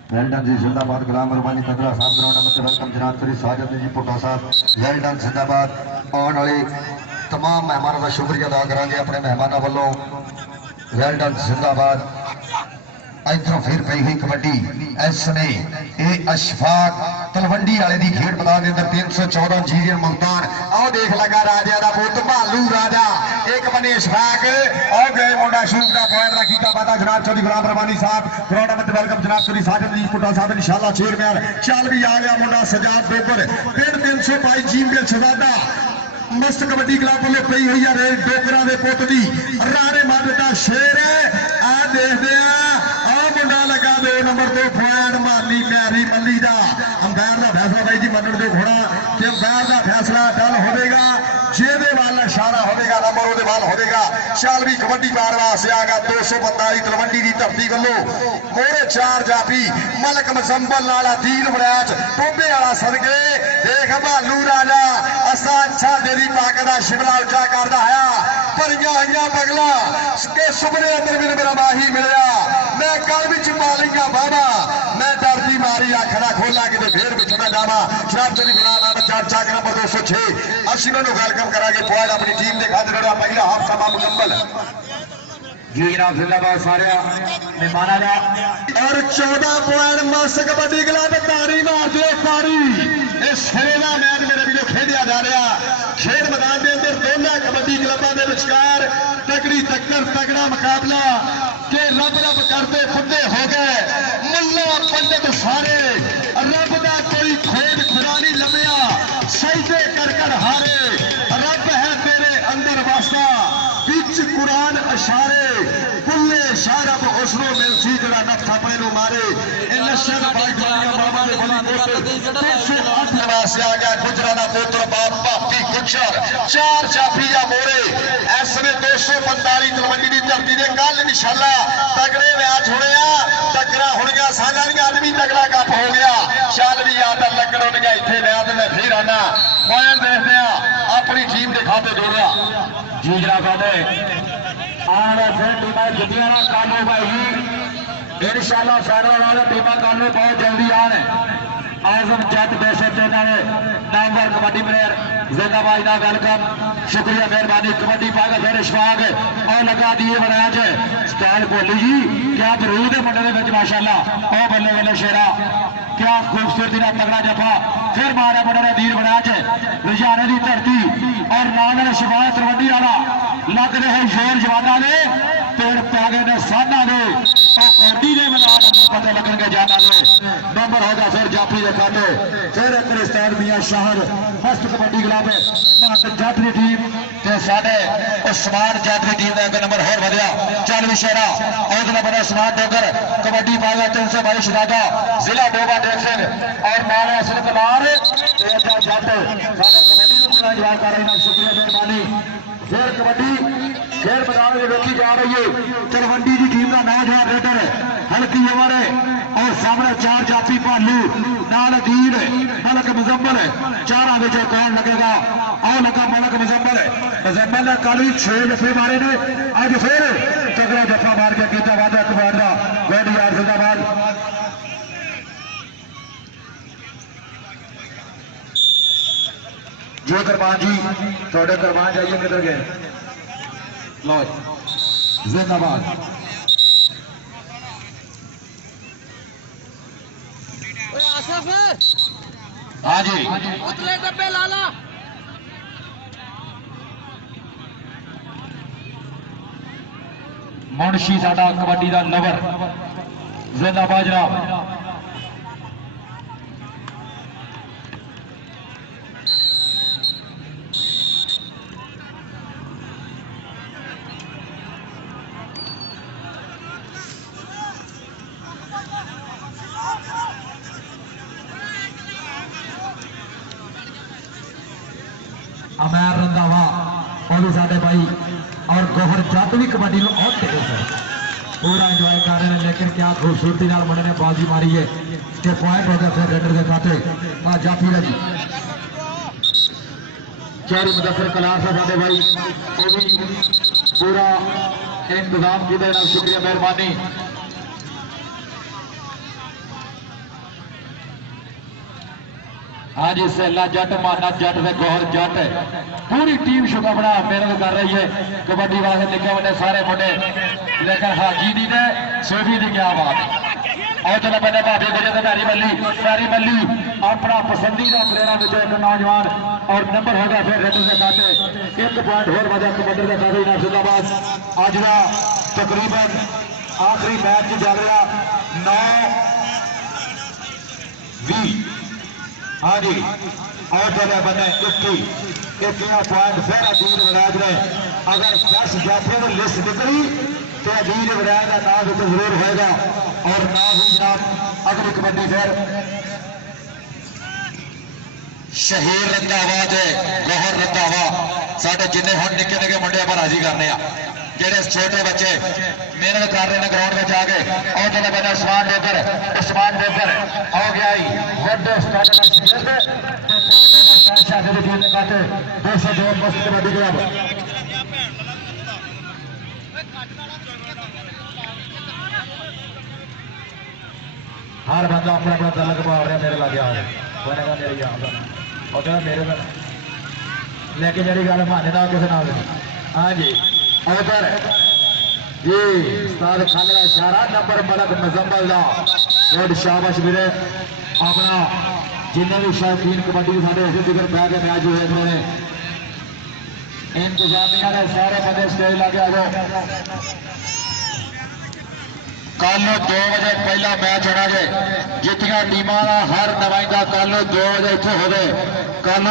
वेल डन जी जिंदाबाद गुलाम रबानी तगड़ा साहब ग्राउंड में वेलकम जनाब श्री साजिद जी पुट्टा साहब वेल डन जिंदाबाद आने वाले तमाम मेहमानों का शुक्रिया अदा करांगे अपने मेहमानों वालों वेल डन जिंदाबाद इधरों फिर पई हुई कबड्डी इस समय ये अशफाक तलवंडी वाले की खेड मैदान के अंदर 314 जीरियन मुल्तान आओ देख लगा राजा का पुत भालू राजा एक बने अशफाक और गए मुंडा शूट का पॉइंट रखीता पता जनाब चौधरी गुलाम रबानी साहब ग्राउंड में वेलकम जनाब चौधरी साजिद जी पुट्टा साहब इंशाल्लाह चेयरमैन चल भी आ गया मुंडा सजाद डोबर पिंड 322 जीम के शहजादा मस्त कबड्डी क्लब वालों पई हुई है डोगरा के पुत की राणे मद का शेर है आ देखते हैं लगा 2 नंबर 2 पॉइंट माली मैरी मल्ली का अंपायर का फैसला भाई जी मनण जो घोड़ा कि अंपायर का फैसला डल होगा जेदे वाल इशारा होगा नंबर वो वाल होगा शालवी कबड्डी पार वास्ते आ गया 245 तलवंडी की धरती वालों मोरे 4 जाफी मलक मजंबल नाला दीन बड़ैच टोबे वाला सदके देख भालू राजा असा अच्छा तेरी पाक का शिमला उचा करता है भरिया हुई पगला के सुपने अंदर मेरा माही मिलया मैं कल भी चुपा लिया बाबा मैं डर की मारी आखड़ा खोला कि फिर पिछड़ा जावा शराब चली गुलाम चर्चा के नंबर 206 असी वेलकम करा पॉइंट अपनी टीम के खाते पहला हाफ समा मुकम्मल जी जनाब जिंदाबाद सारे मेहमाना का और 14 पॉइंट मस्त कबड्डी क्लब तारी मारते पारी इस सिरे का मैच मेरे भी खेलिया जा रहा खेल मैदान के अंदर दोनों कबड्डी क्लबों के विचकार तगड़ी टक्कर तगड़ा मुकाबला के रब रब करते खुदे हो गए मुल्ला पंडित सारे रब का कोई खोज खुदा नहीं लभ्या सजदे कर हारे रब है तेरे अंदर वास्ता बिच कुरान इशारे कुल्ले शारब उसनो मिलसी जरा नफ्स अपने नु मारे इन नशे दा बाई दुनिया बाबा दे बली कोट 308 वास्ते आ गया गुजराना पुत्र बाप भापी गुजर 4 जाफी या मोरे इस समय 245 तलवंडी की धरती दे कल इंशाल्लाह तगड़े मैच होने टक्करा होनिया साझा आदमी तगड़ा कप हो गया चल भी आदर लगन होनिया इतने लिया तो मैं फिर आना पॉइंट देखते हैं अपनी टीम के खाते जोड़िया जी जनाब आने फिर टीम जितिया ना कानू भाई इंशाल्लाह फैनल वाले टीम कानू बहुत जल्दी आने आजम जट 203 नामवर कबड्डी प्लेयर जिंदाबाद का वेलकम शुक्रिया मेहरबानी कबड्डी पाएगा फिर इशफाक और लगा दिए बनाज स्टाइल भोली जी क्या दरूद है मुंडे में माशाल्लाह ओ बल्ले बल्ले शेरा क्या खूबसूरती का तगड़ा जफा फिर मारा मुंडे ने धीर बनाज लुधियाने की धरती और नाल शिफायत तलवंडी वाला लग रहे जोर जवाना ने पेड़ पा गए ने साधा ने कबड्डी के मैदान पता लगन के जाना ने नंबर होगा फिर जाफी के खाते फिर क्रिस्तान मियां शहर फर्स्ट कबड्डी क्लब जट की टीम ते साडे उस्मान जट की टीम का एक नंबर होर वधिया चल विशेरा और नंबर उस्मान डोगर कबड्डी पाएगा 322 शरादा जिला डोबा देख सिंह और नाले असल कमार जट साडे कबड्डी को पूरा जवाब कर रहे हैं शुक्रिया मेहरबानी फिर कबड्डी फिर मैदान में देखी जा रही है तलवंडी की टीम का नौजवान रेडर हल्की उम्र है और सामने 4 जाफी भालू नाल दीर मलक मुजम्मल चारा में कौन लगेगा और लगा मलक मुजम्मल ने कल भी 6 जफे मारे ने अज फिर तगड़ा जफा मार के किया वादा कबाड़ का गोड यार जिंदाबाद जो करमान जी थोड़े करमान जाइए किधर गए लो जिंदाबाद हाँ जी उतले डब्बे लाला मुंशी साडा कबड्डी का लवर जिंदाबाद जनाब अमैर रंधावा और भी साडे भाई और गोहर जट भी कबड्डी में और तेज है पूरा इंजॉय कर रहे हैं लेकिन क्या खूबसूरती मुंडे ने बाजी मारी है कि पॉइंट हो गया फिर रेडर के खाते जाफी है जी चौरी मुदफर कलार से साडे भाई वो भी पूरा इंतजाम की देना शुक्रिया मेहरबानी हाँ जी सैला जट माना जट से गौर जट पूरी टीम शुक्रिया मेहनत कर रही है कबड्डी वाले निके बड़े सारे मुंडे लेकिन हाजी दी ने सोफी की क्या बात और चलो मैंने भाभी को जो पैरी मल्ली अपना पसंदीदा प्लेयरों में एक नौजवान और नंबर होगा फिर रेडर के खाते 1 पॉइंट होर वजह कबड्डी के खाते नासिदाबाद अज का तकरीबन आखिरी मैच चल रहा 9-20 हाँ जी और चले बने 21 पॉइंट फिर अजीत वड़ैद ने अगर 10 जाफियों की लिस्ट निकली तो अजीत वड़ैद का नाम तो जरूर होगा और नाम ही जनाब अगली कबड्डी फिर शहीर रंधावा ते गौहर रंधावा साडे जिन्ने हम निके निके मुंडे पर राजी करने जेडे छोटे बच्चे मेहनत कर रहे हैं ग्राउंड में जाके और चले बने उस्मान डोगर हो गया ही वड्डे कबड्डी क्लब हर बंदा अपना अपना तलक पा रहा मेरे लागे आ रहा मेरे याद और कहना मेरे लेकिन जी गल माने ना किसी ना हाँ जी उधर जी उस्ताद खालरा इशारा नंबर मलक मुजम्मल का बहुत शाबाश मेरे अपना जिन्हें भी शौकीन कबड्डी साढ़े इसे जिक्र पै के मैच हुए इन्होंने इंतजामिया ने सारे बंदे स्टेज लगे आ जाओ कल 2 बजे पहला मैच होना जे जितिया टीमां का हर नुमाइंदा कल 2 बजे इत्थे होवे कल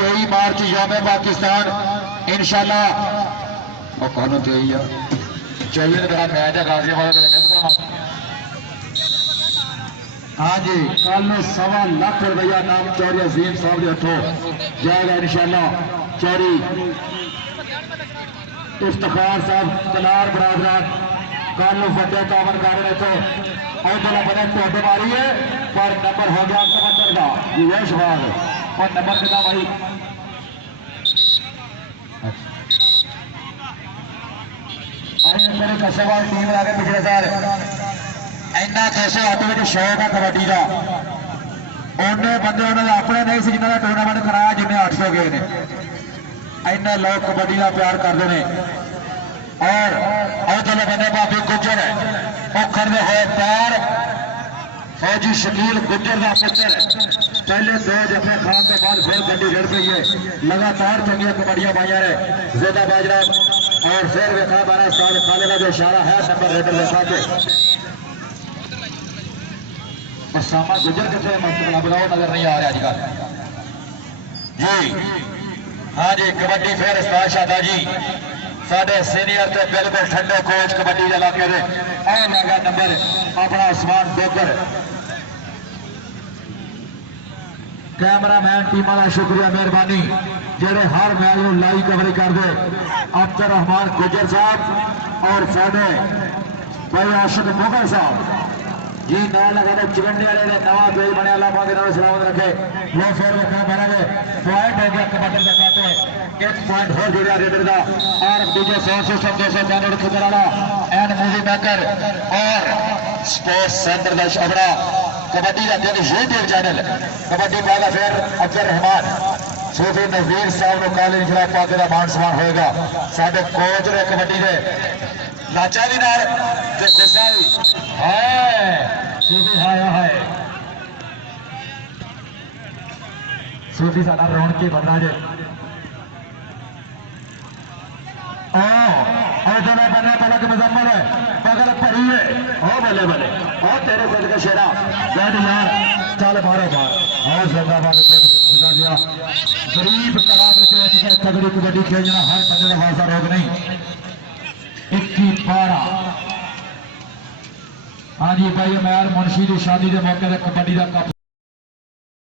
23 मार्च यौमे पाकिस्तान इंशाल्लाह और कल 24 का मैच है गाजियाबाद हाँ जी कल 1.25 लाख रुपया नाम चौरी अजीम साहब के हथों जाएगा इंशाल्लाह चौरी इफ्तिखार साहब कलार बरादरान कल वे कावन कर रहे थे और जो बने टोड मारी है पर नंबर हो गया कमंदर का ये सवाल और नंबर कितना भाई मेरे कसेवाल टीम आ गए पिछले साल इन्ना कैसे ऑटोमेटिक शौक है कबड्डी का ਉਹਨੇ ਬੰਦੇ ਉਹਨਾਂ ਦੇ ਆਪਣੇ ਨਹੀਂ ਸੀ ਜਿਨ੍ਹਾਂ ਦਾ ਟੂਰਨਾਮੈਂਟ ਕਰਾਇਆ ਜਿੰਨੇ 800 ਗਏ ਨੇ ਇੰਨੇ ਲੋਕ ਕਬੱਡੀ ਦਾ ਪਿਆਰ ਕਰਦੇ ਨੇ ਔਰ ਉਧਰਲੇ ਬੰਦੇ ਬਾਬੀ ਗੁੱਜਰ ਹੈ ਉਹ ਖੜਦੇ ਹੋਏ ਪੈਰ फौजी शकील गुज्जर का पुत्र पहले 2 जफे खान के बाद फिर गड्डी रेड़ पई है लगातार चंगिया कबड्डियां पाइया ने जोधा बाजरा और फिर देखा 12 साल खाने का जो इशारा है नंबर रेडर देखा के सामा गुज्जर कितने मस्त बनाओ नजर नहीं आ रहा अजकल जी। हाँ जी कबड्डी फिर उस्ताद शादा जी साडे सीनियर ते बिल्कुल ठंडे कोच कबड्डी के इलाके दे और लगा नंबर अपना उस्मान डोगर कैमरामैन टीम का शुक्रिया मेहरबानी जेडे हर मैच को लाइव कवरेज कर दे अब्दुल रहमान गुजर साहब और साडे भाई आशिक मुगल साहब जी ना लगा चिकंडे वाले ने नवा पेज बने अल्लाह पाक इन्होंने सलामत रखे लो फिर रखा मेरा पॉइंट हो गया कबड्डी का खाते 1 पॉइंट हो जुड़ा रेडर का और दूसरे 100 सिस्टम 200 चैनल खबर वाला एंड मूवी मेकर और स्पोर्ट्स सेंटर का शबरा कबड्डी का दिन यूट्यूब चैनल कबड्डी पाएगा फिर अब्दुल रहमान सूफी नवीर साहब को काले इजरा पाके का मान सम्मान होएगा साडे कोच ने कबड्डी के लाचा भी नाल ते गुस्सा भी हाय सूफी हाय हाय सूफी साडा रौनक की बंदा जे चले बने पलक मुजम्मल है पगल भरी है ओ बल्ले बल्ले ओ तेरे सिर का शेरा बैठ यार चल मारो बार और जिंदाबाद दिया गरीब कला तगड़ी कबड्डी खेलना हर बंदे का खासा रोग नहीं 21-12 हाँ जी भाई मैं मुंशी की शादी के मौके कबड्डी का कप